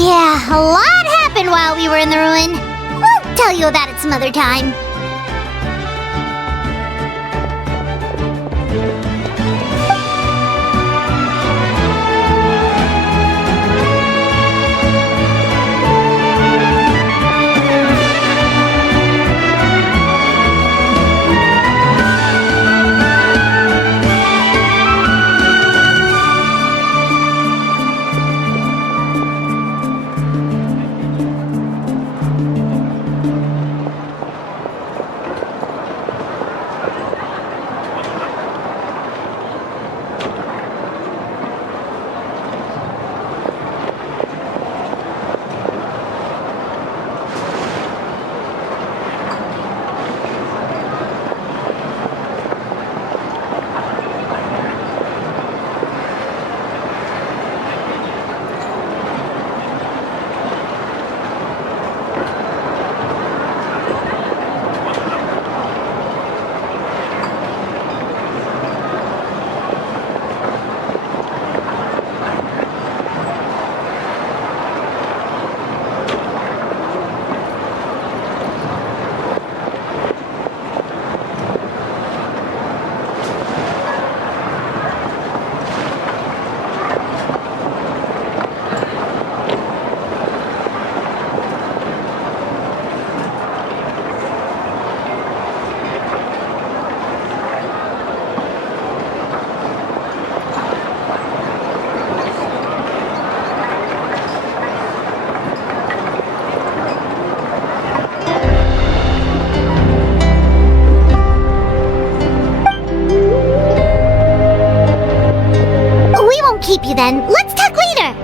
Yeah, a lot happened while we were in the ruin. We'll tell you about it some other time. Keep you then. Let's talk later.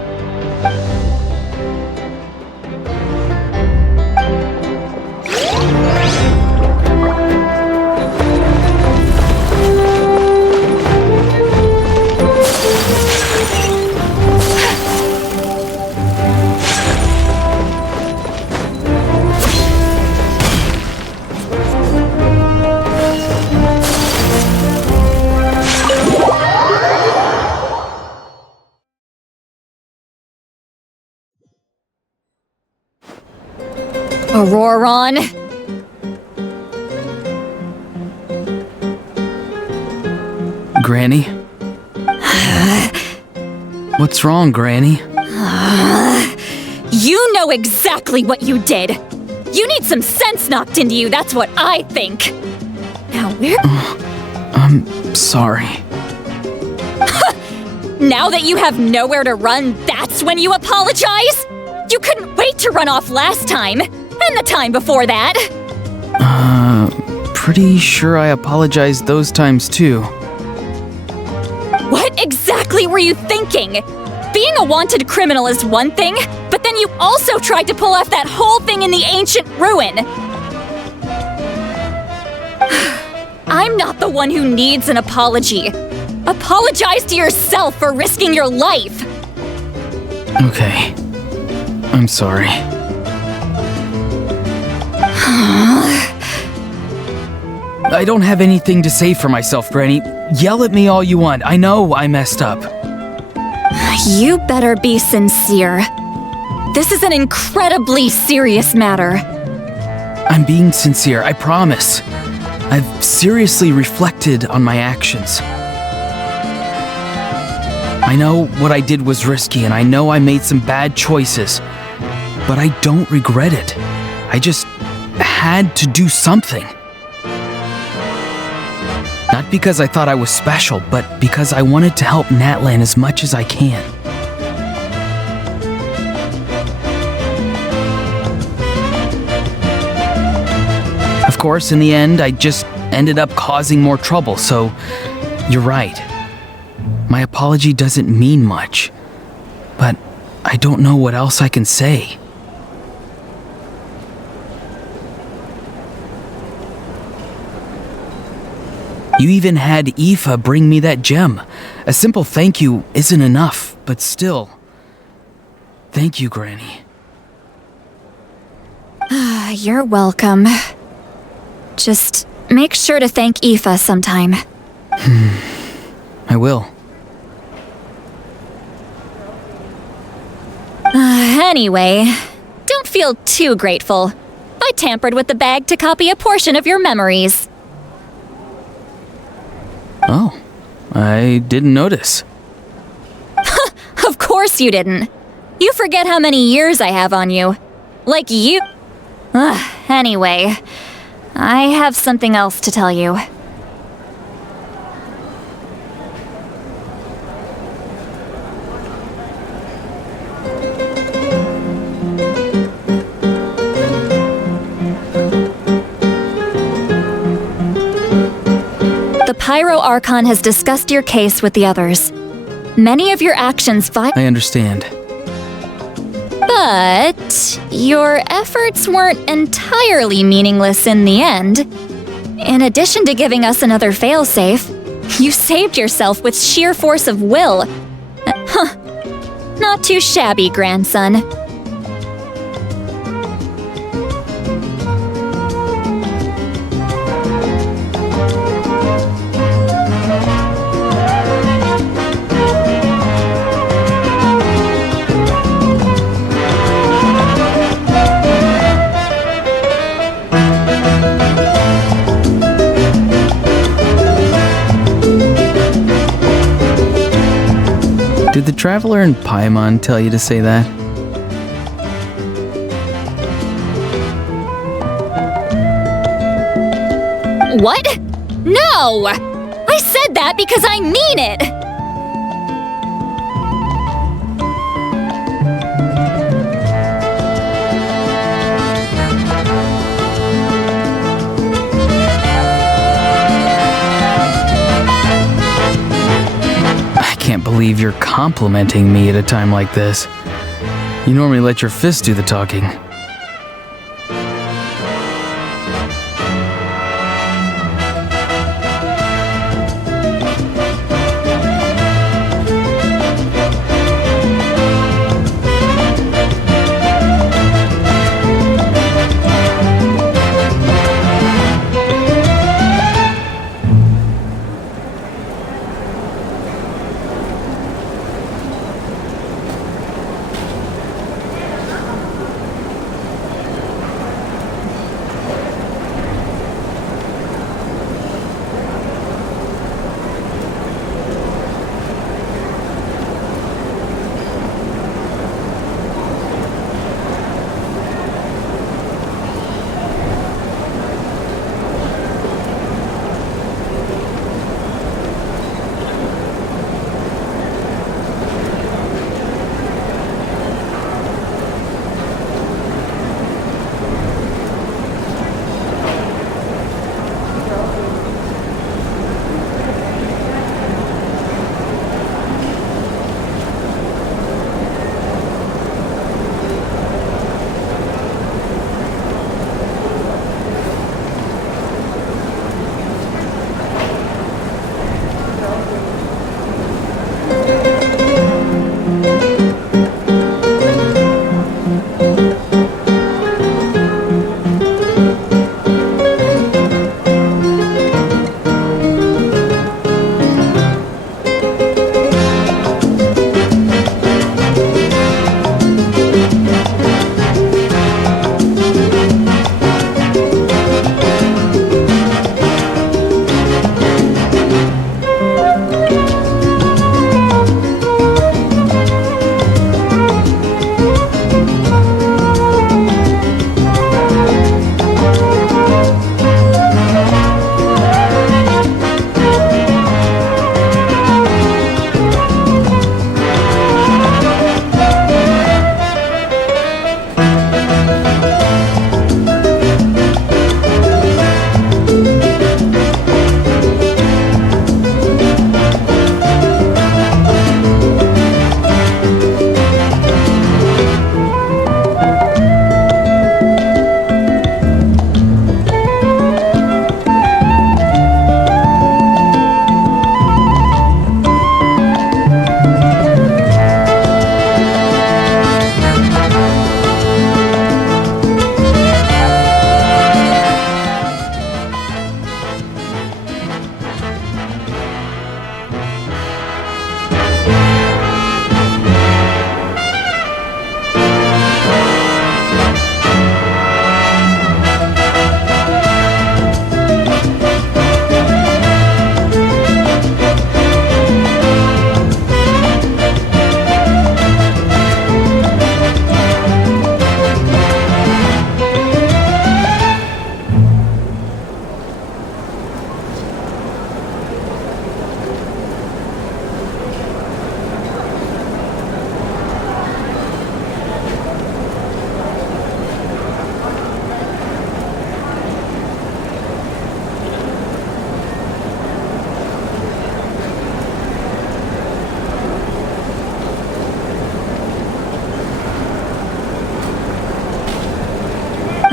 Auroron! Granny? What's wrong, Granny? You know exactly what you did! You need some sense knocked into you, that's what I think! Now where— I'm sorry. Now that you have nowhere to run, that's when you apologize? You couldn't wait to run off last time! And the time before that! Pretty sure I apologized those times too. What exactly were you thinking? Being a wanted criminal is one thing, but then you also tried to pull off that whole thing in the ancient ruin! I'm not the one who needs an apology. Apologize to yourself for risking your life! Okay. I'm sorry. I don't have anything to say for myself, Granny. Yell at me all you want. I know I messed up. You better be sincere. This is an incredibly serious matter. I'm being sincere, I promise. I've seriously reflected on my actions. I know what I did was risky, and I know I made some bad choices, but I don't regret it. I just had to do something. Not because I thought I was special, but because I wanted to help Natlan as much as I can. Of course, in the end, I just ended up causing more trouble, so you're right. My apology doesn't mean much, but I don't know what else I can say. You even had Aoife bring me that gem. A simple thank you isn't enough, but still. Thank you, Granny. You're welcome. Just make sure to thank Aoife sometime. I will. Anyway, don't feel too grateful. I tampered with the bag to copy a portion of your memories. Oh, I didn't notice. Of course you didn't. You forget how many years I have on you. Like you... Anyway, I have something else to tell you. The Pyro Archon has discussed your case with the others. Many of your actions I understand. But your efforts weren't entirely meaningless in the end. In addition to giving us another failsafe, you saved yourself with sheer force of will. Not too shabby, grandson. Did the Traveler in Paimon tell you to say that? What? No! I said that because I mean it! I can't believe you're complimenting me at a time like this. You normally let your fists do the talking.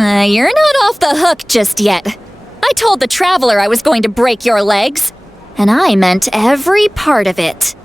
You're not off the hook just yet. I told the Traveler I was going to break your legs, and I meant every part of it.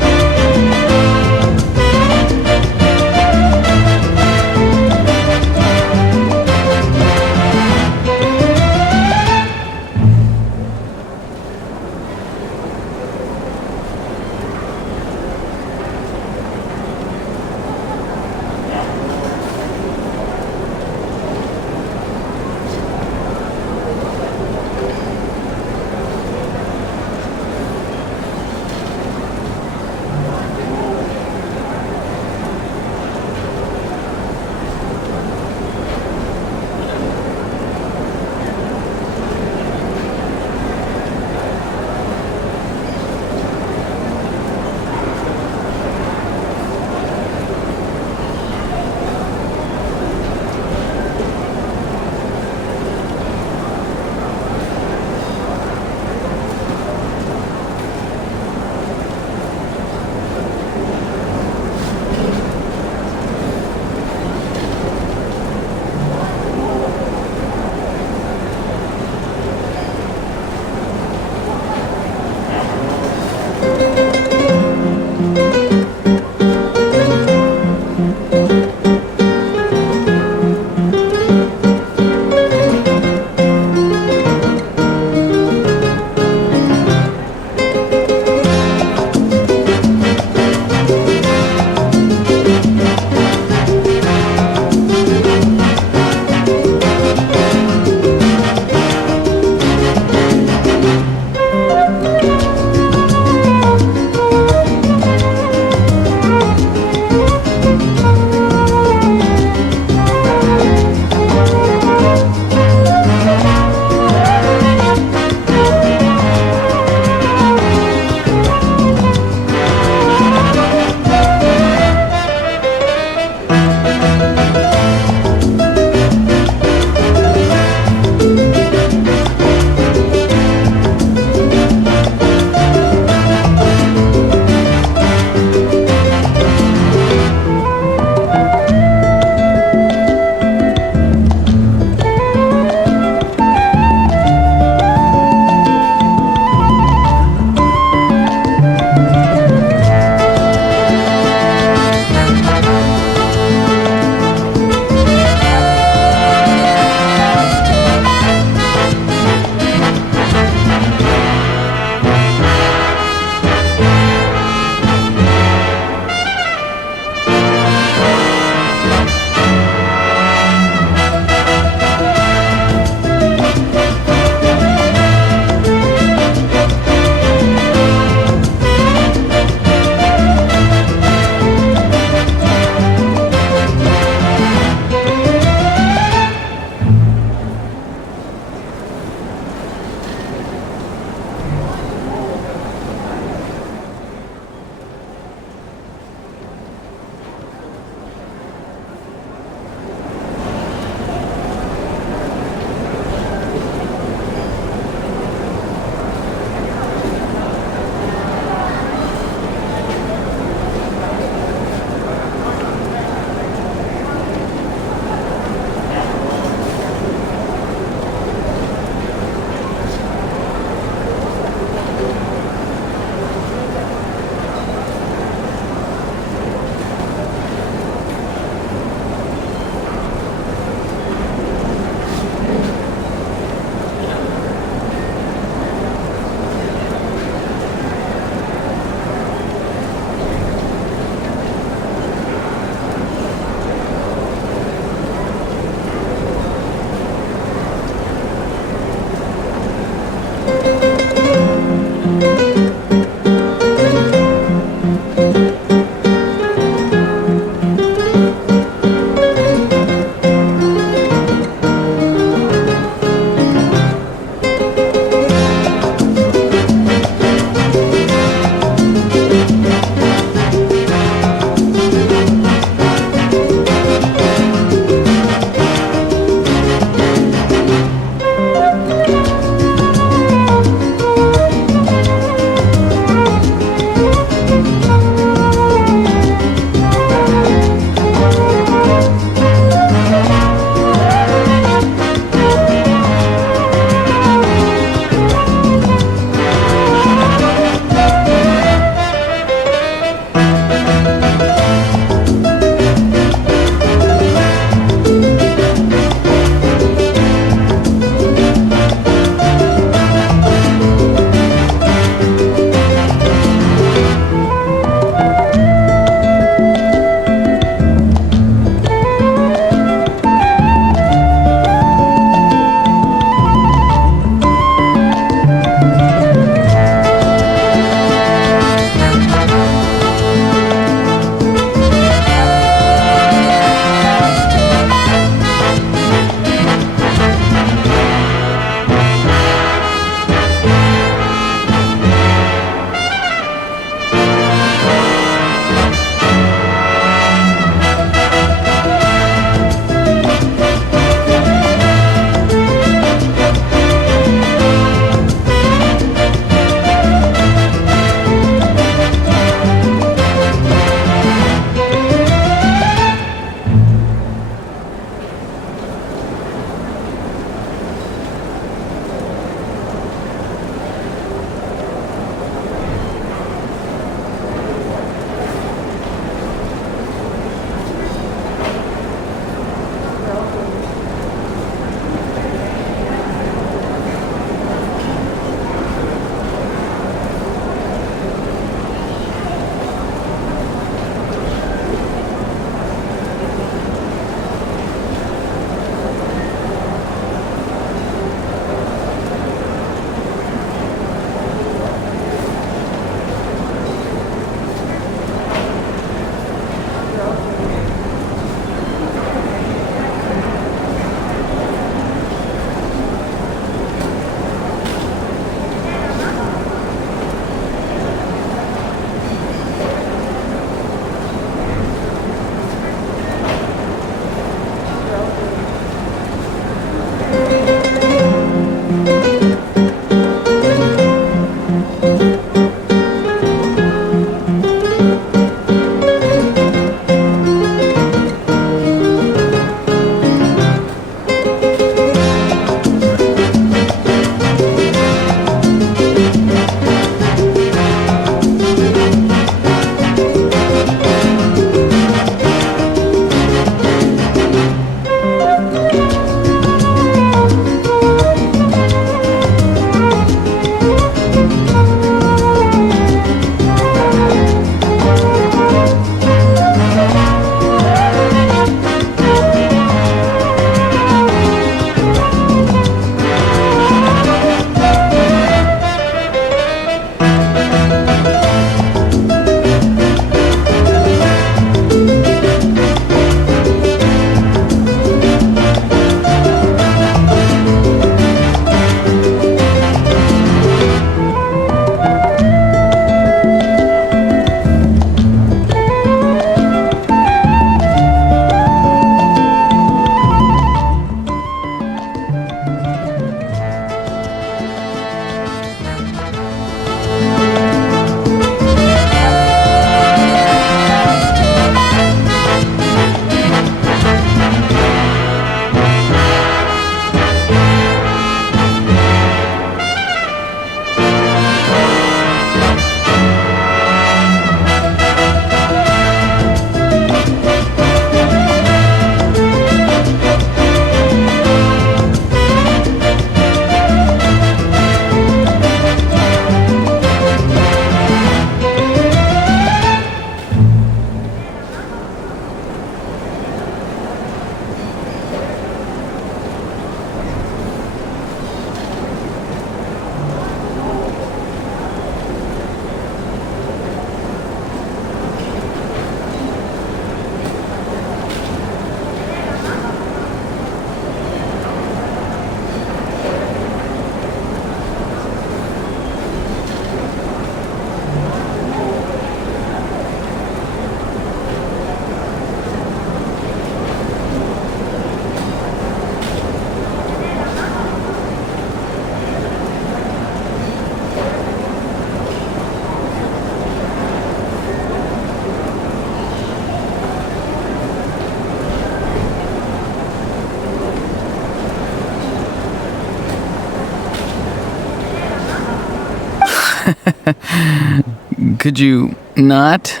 Could you not?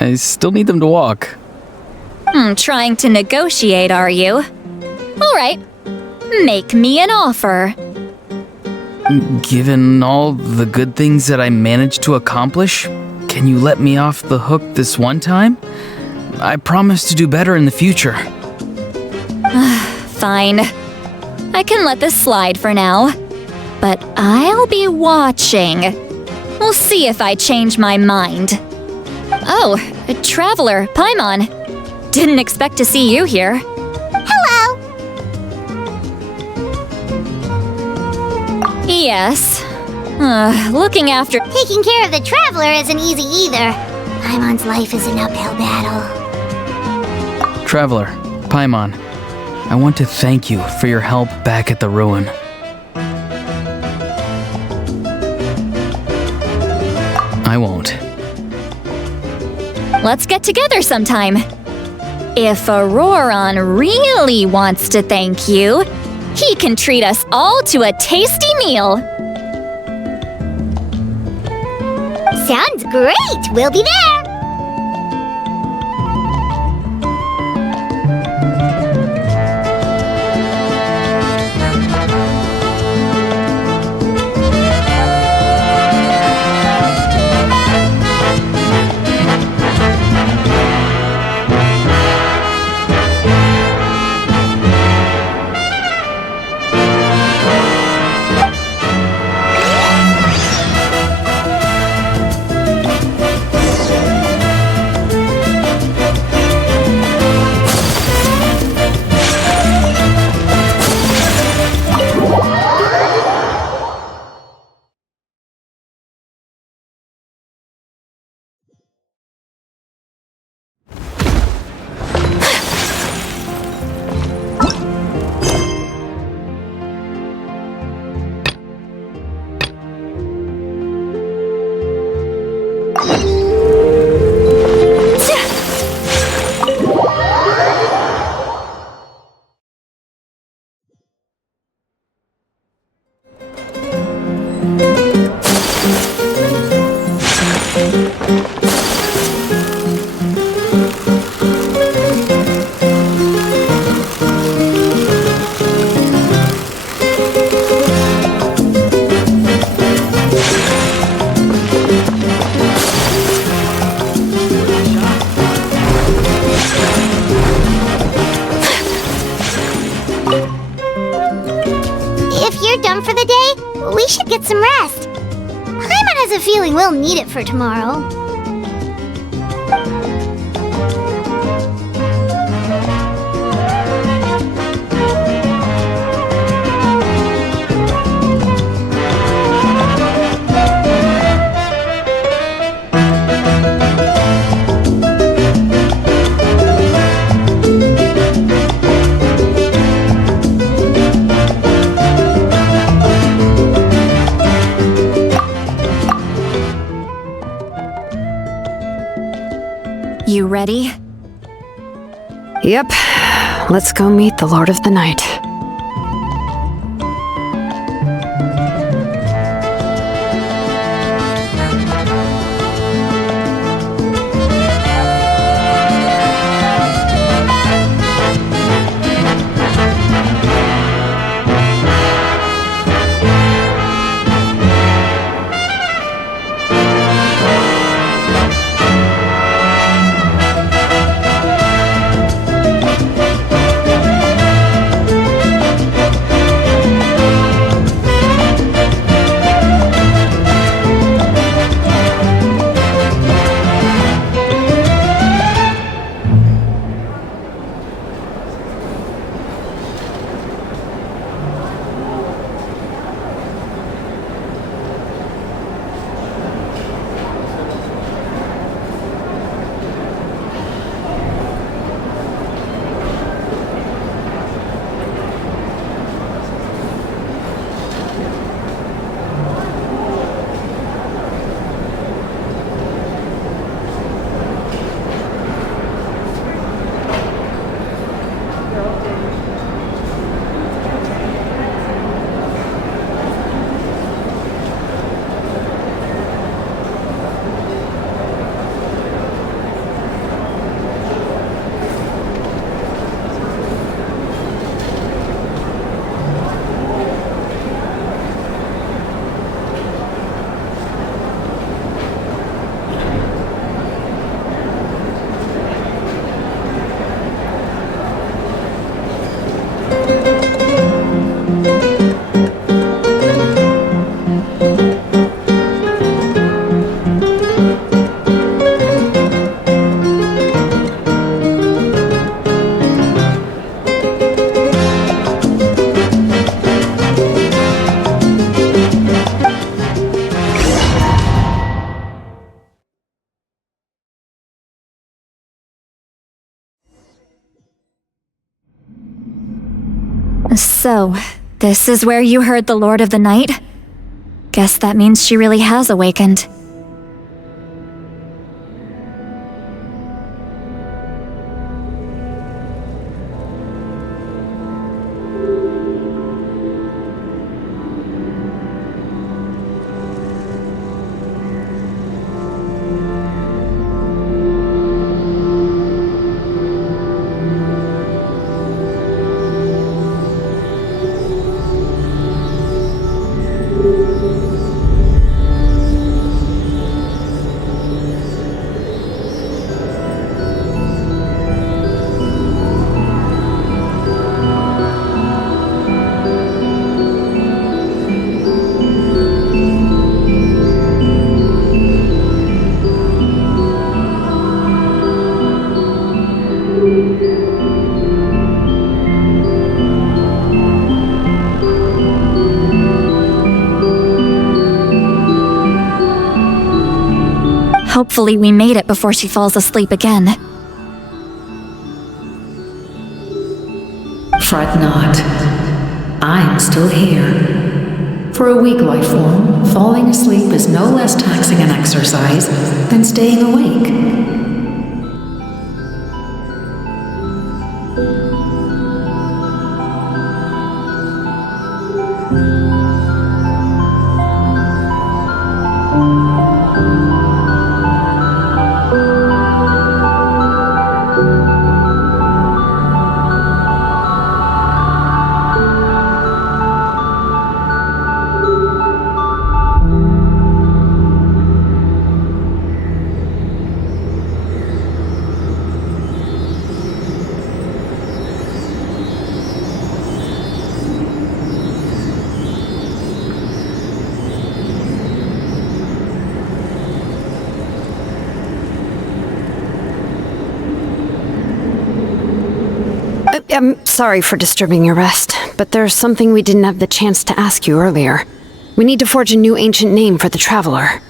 I still need them to walk. Trying to negotiate, are you? All right. Make me an offer. Given all the good things that I managed to accomplish, can you let me off the hook this one time? I promise to do better in the future. Fine. I can let this slide for now. But I'll be watching. We'll see if I change my mind. Oh, a traveler, Paimon. Didn't expect to see you here. Hello! Yes. Looking after... Taking care of the traveler isn't easy either. Paimon's life is an uphill battle. Traveler, Paimon, I want to thank you for your help back at the ruin. I won't. Let's get together sometime. If Auroron really wants to thank you, he can treat us all to a tasty meal. Sounds great! We'll be there! We should get some rest. Paimon has a feeling we'll need it for tomorrow. You ready? Yep. Let's go meet the Lord of the Night. So, this is where you heard the Lord of the Night? Guess that means she really has awakened. Hopefully we made it before she falls asleep again. Fret not. I am still here. For a weak life form, falling asleep is no less taxing an exercise than staying awake. I'm sorry for disturbing your rest, but there's something we didn't have the chance to ask you earlier. We need to forge a new ancient name for the Traveler.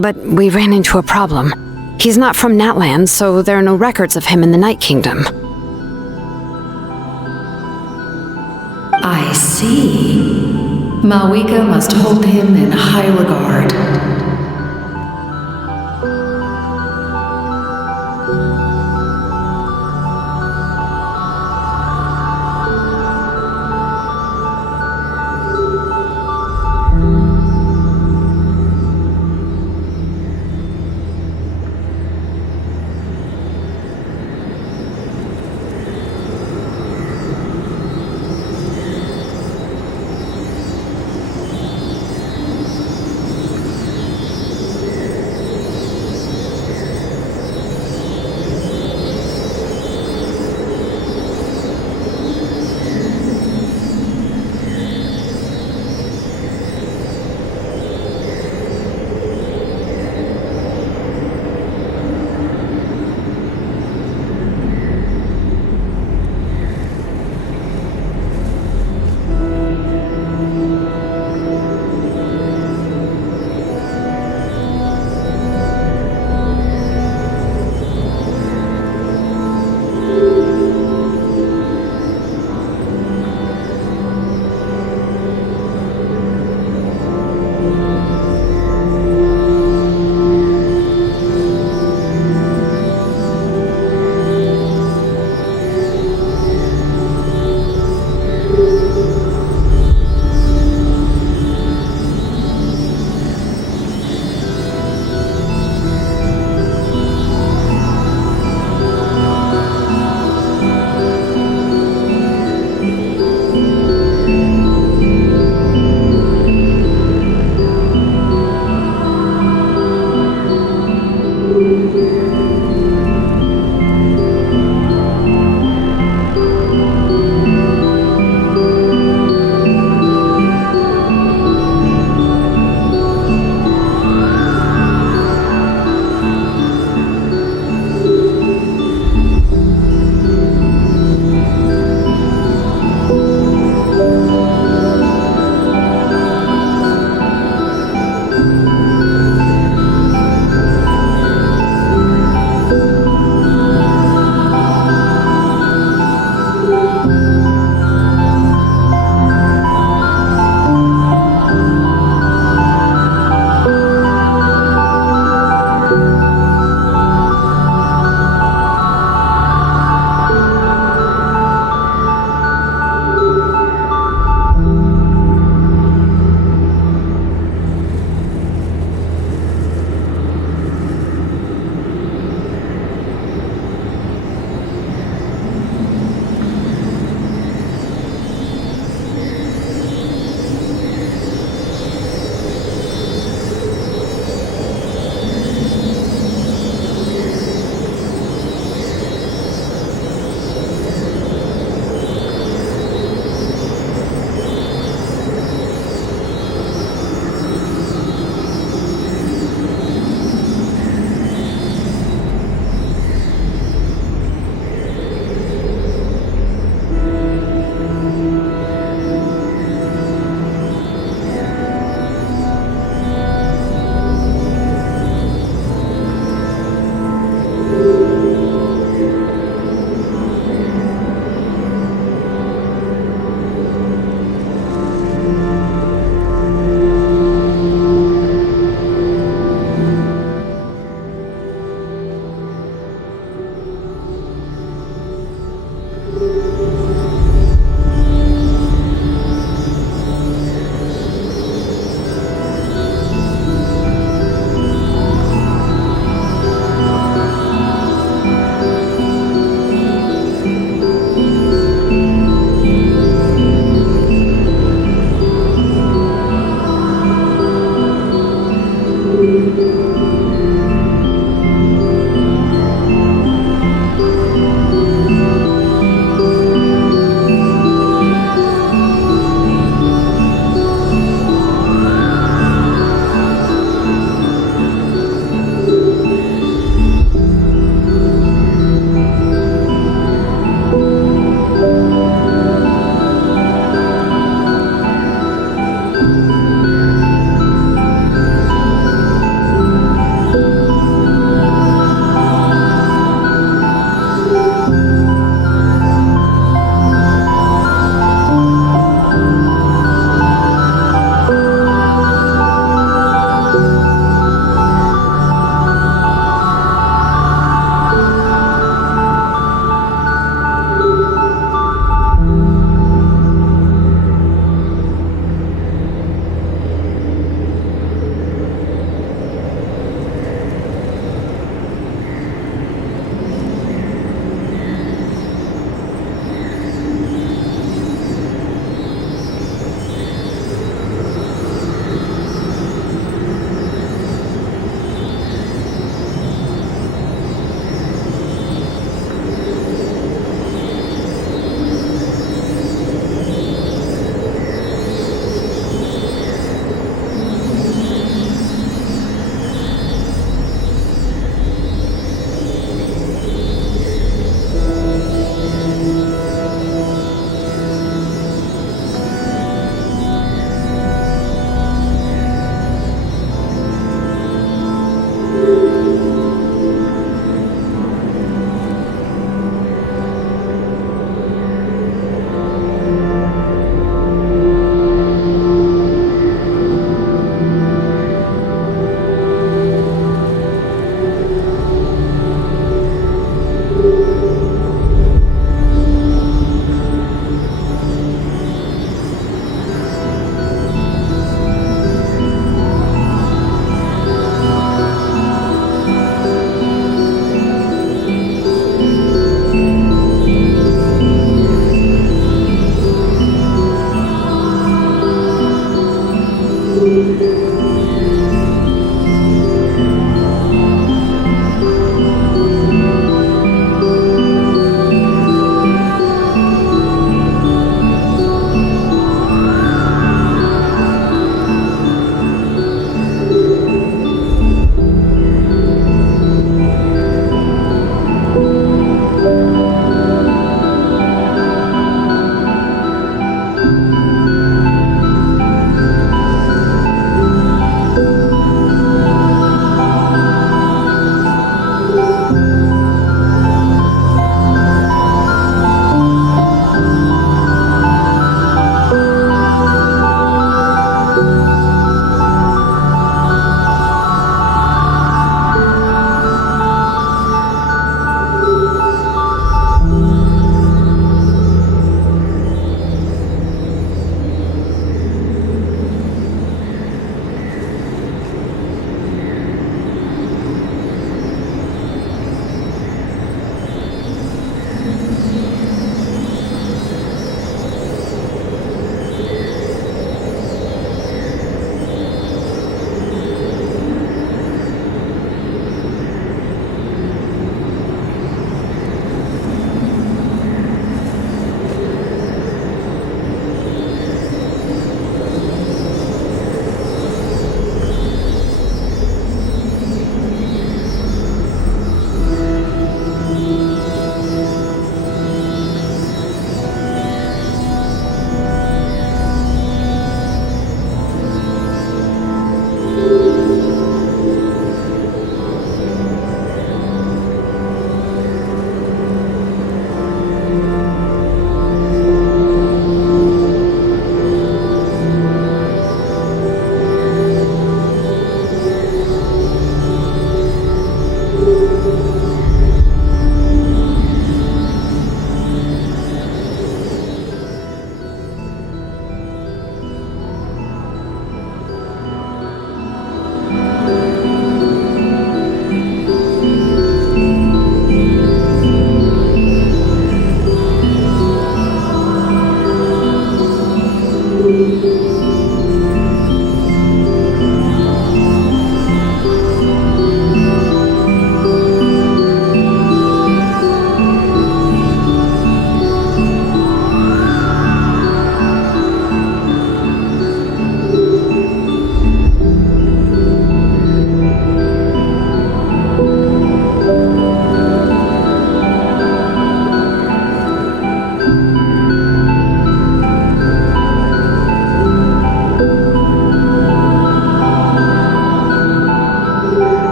But we ran into a problem. He's not from Natland, so there are no records of him in the Night Kingdom. I see. Malwika must hold him in high regard.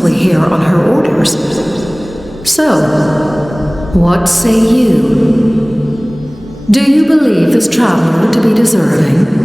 simply here on her orders. So, what say you? Do you believe this traveler to be deserving?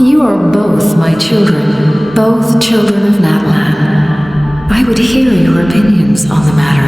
You are both my children, both children of Natlan. I would hear your opinions on the matter.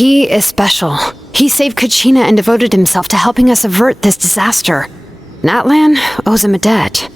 He is special. He saved Kachina and devoted himself to helping us avert this disaster. Natlan owes him a debt.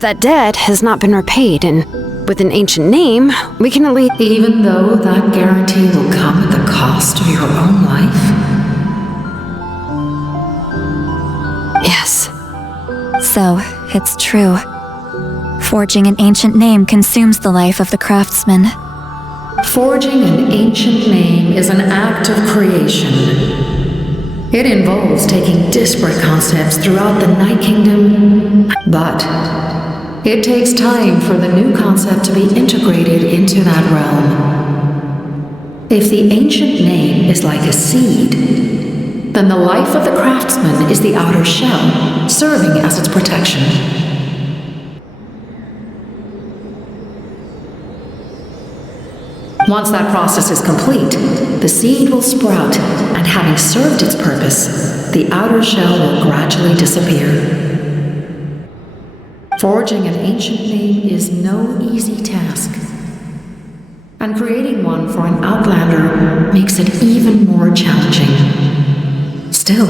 But that debt has not been repaid, and with an ancient name, we can at least... Even though that guarantee will come at the cost of your own life? Yes. So, it's true. Forging an ancient name consumes the life of the craftsman. Forging an ancient name is an act of creation. It involves taking disparate concepts throughout the Night Kingdom, but it takes time for the new concept to be integrated into that realm. If the ancient name is like a seed, then the life of the craftsman is the outer shell, serving as its protection. Once that process is complete, the seed will sprout, and having served its purpose, the outer shell will gradually disappear. Forging an ancient name is no easy task, and creating one for an outlander makes it even more challenging. Still,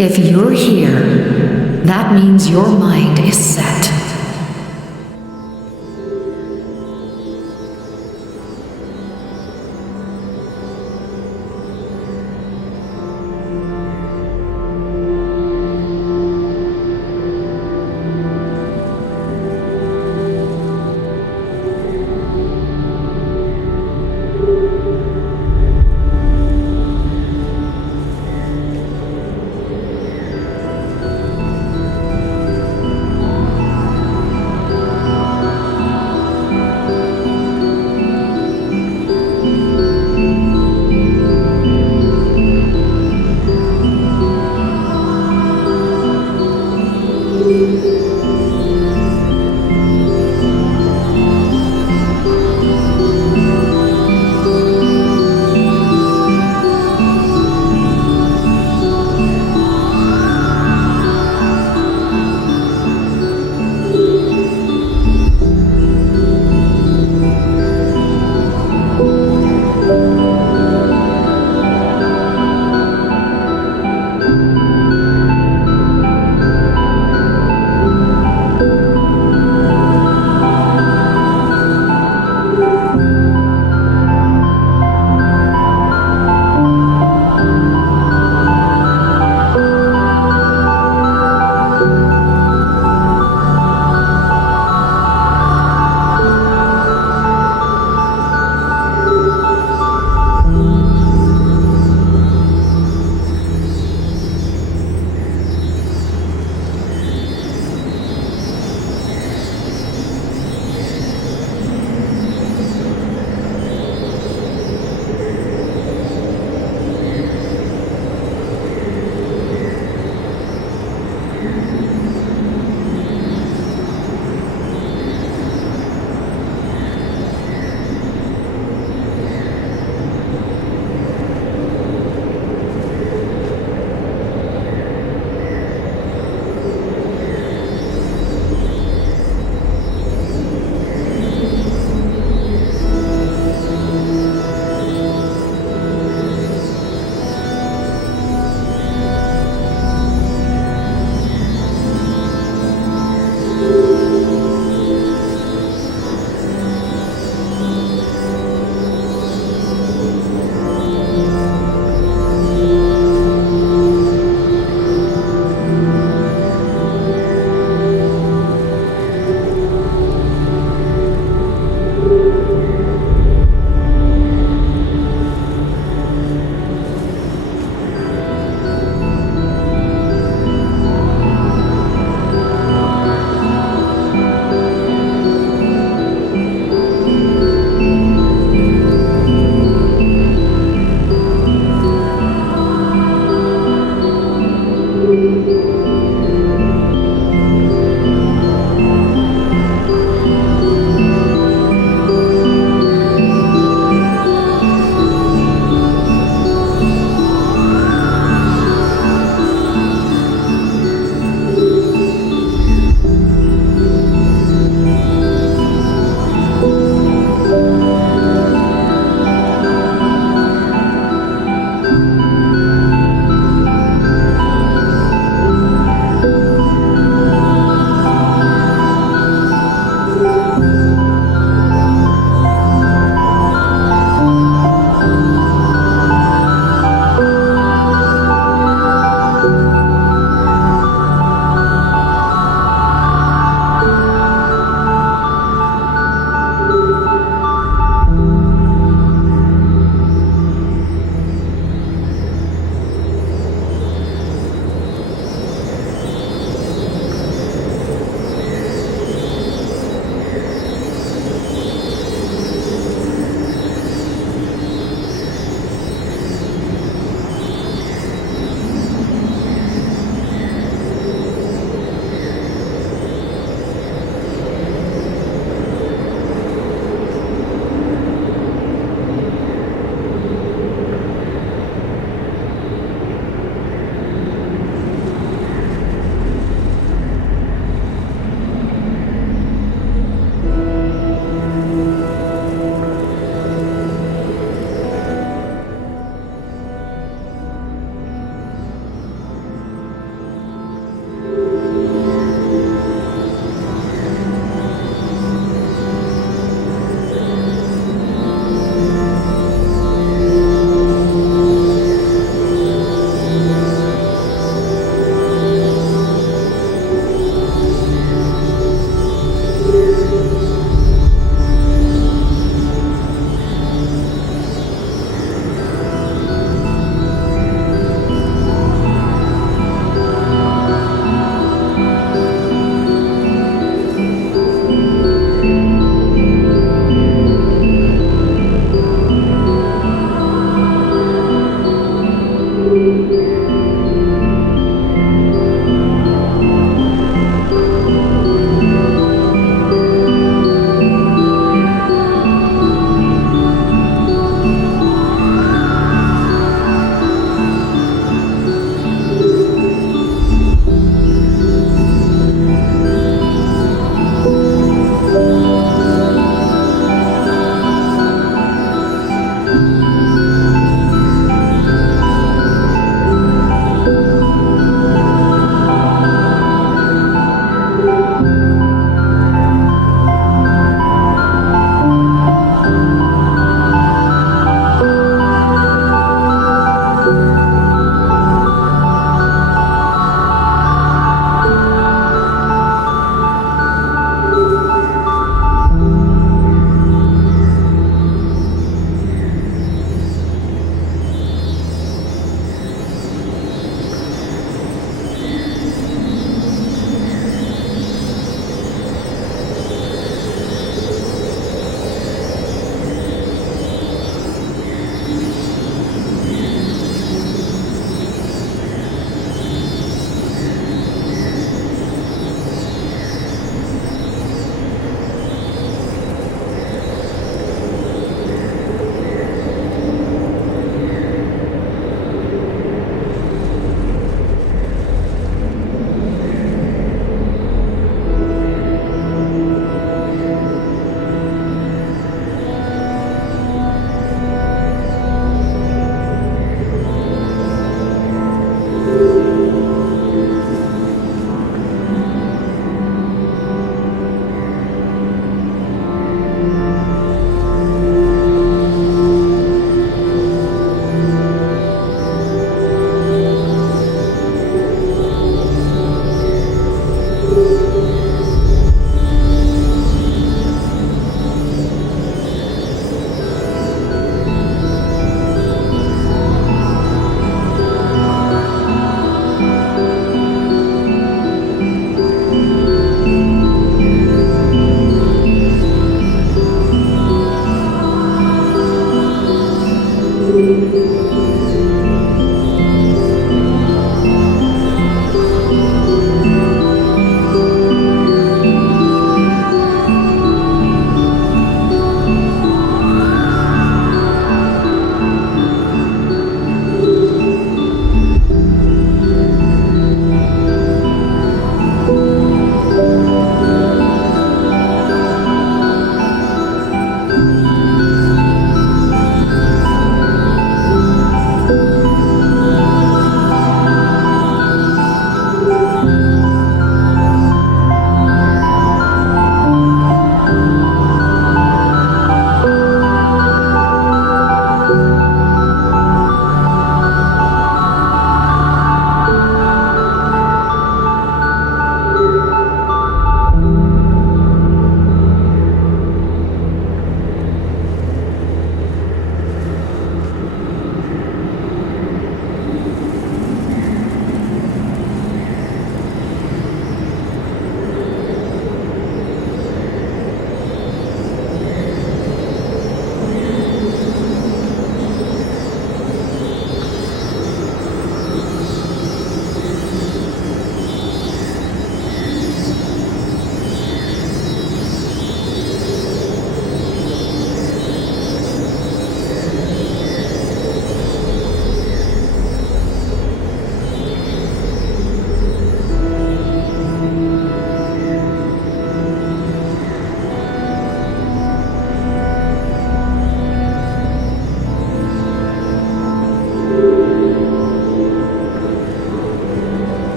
if you're here, that means your mind is set.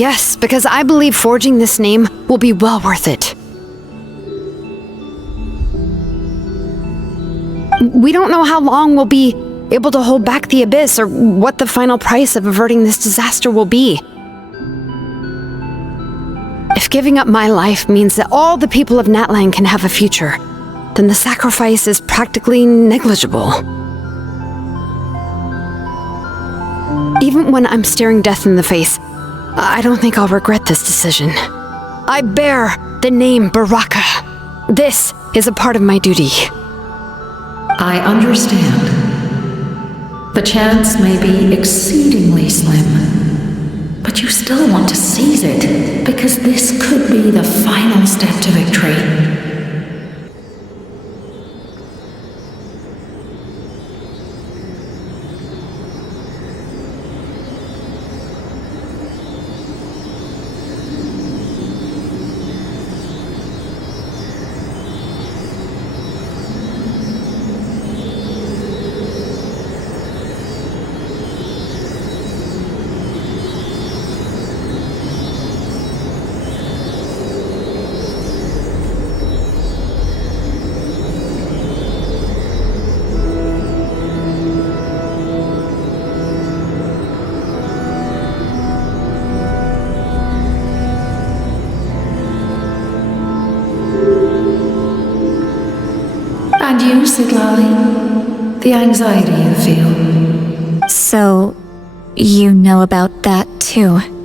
Yes, because I believe forging this name will be well worth it. We don't know how long we'll be able to hold back the abyss or what the final price of averting this disaster will be. If giving up my life means that all the people of Natlan can have a future, then the sacrifice is practically negligible. Even when I'm staring death in the face, I don't think I'll regret this decision. I bear the name Baraka. This is a part of my duty. I understand. The chance may be exceedingly slim, but you still want to seize it because this could be the final step to victory. And you, Siglali? The anxiety you feel. So, you know about that too?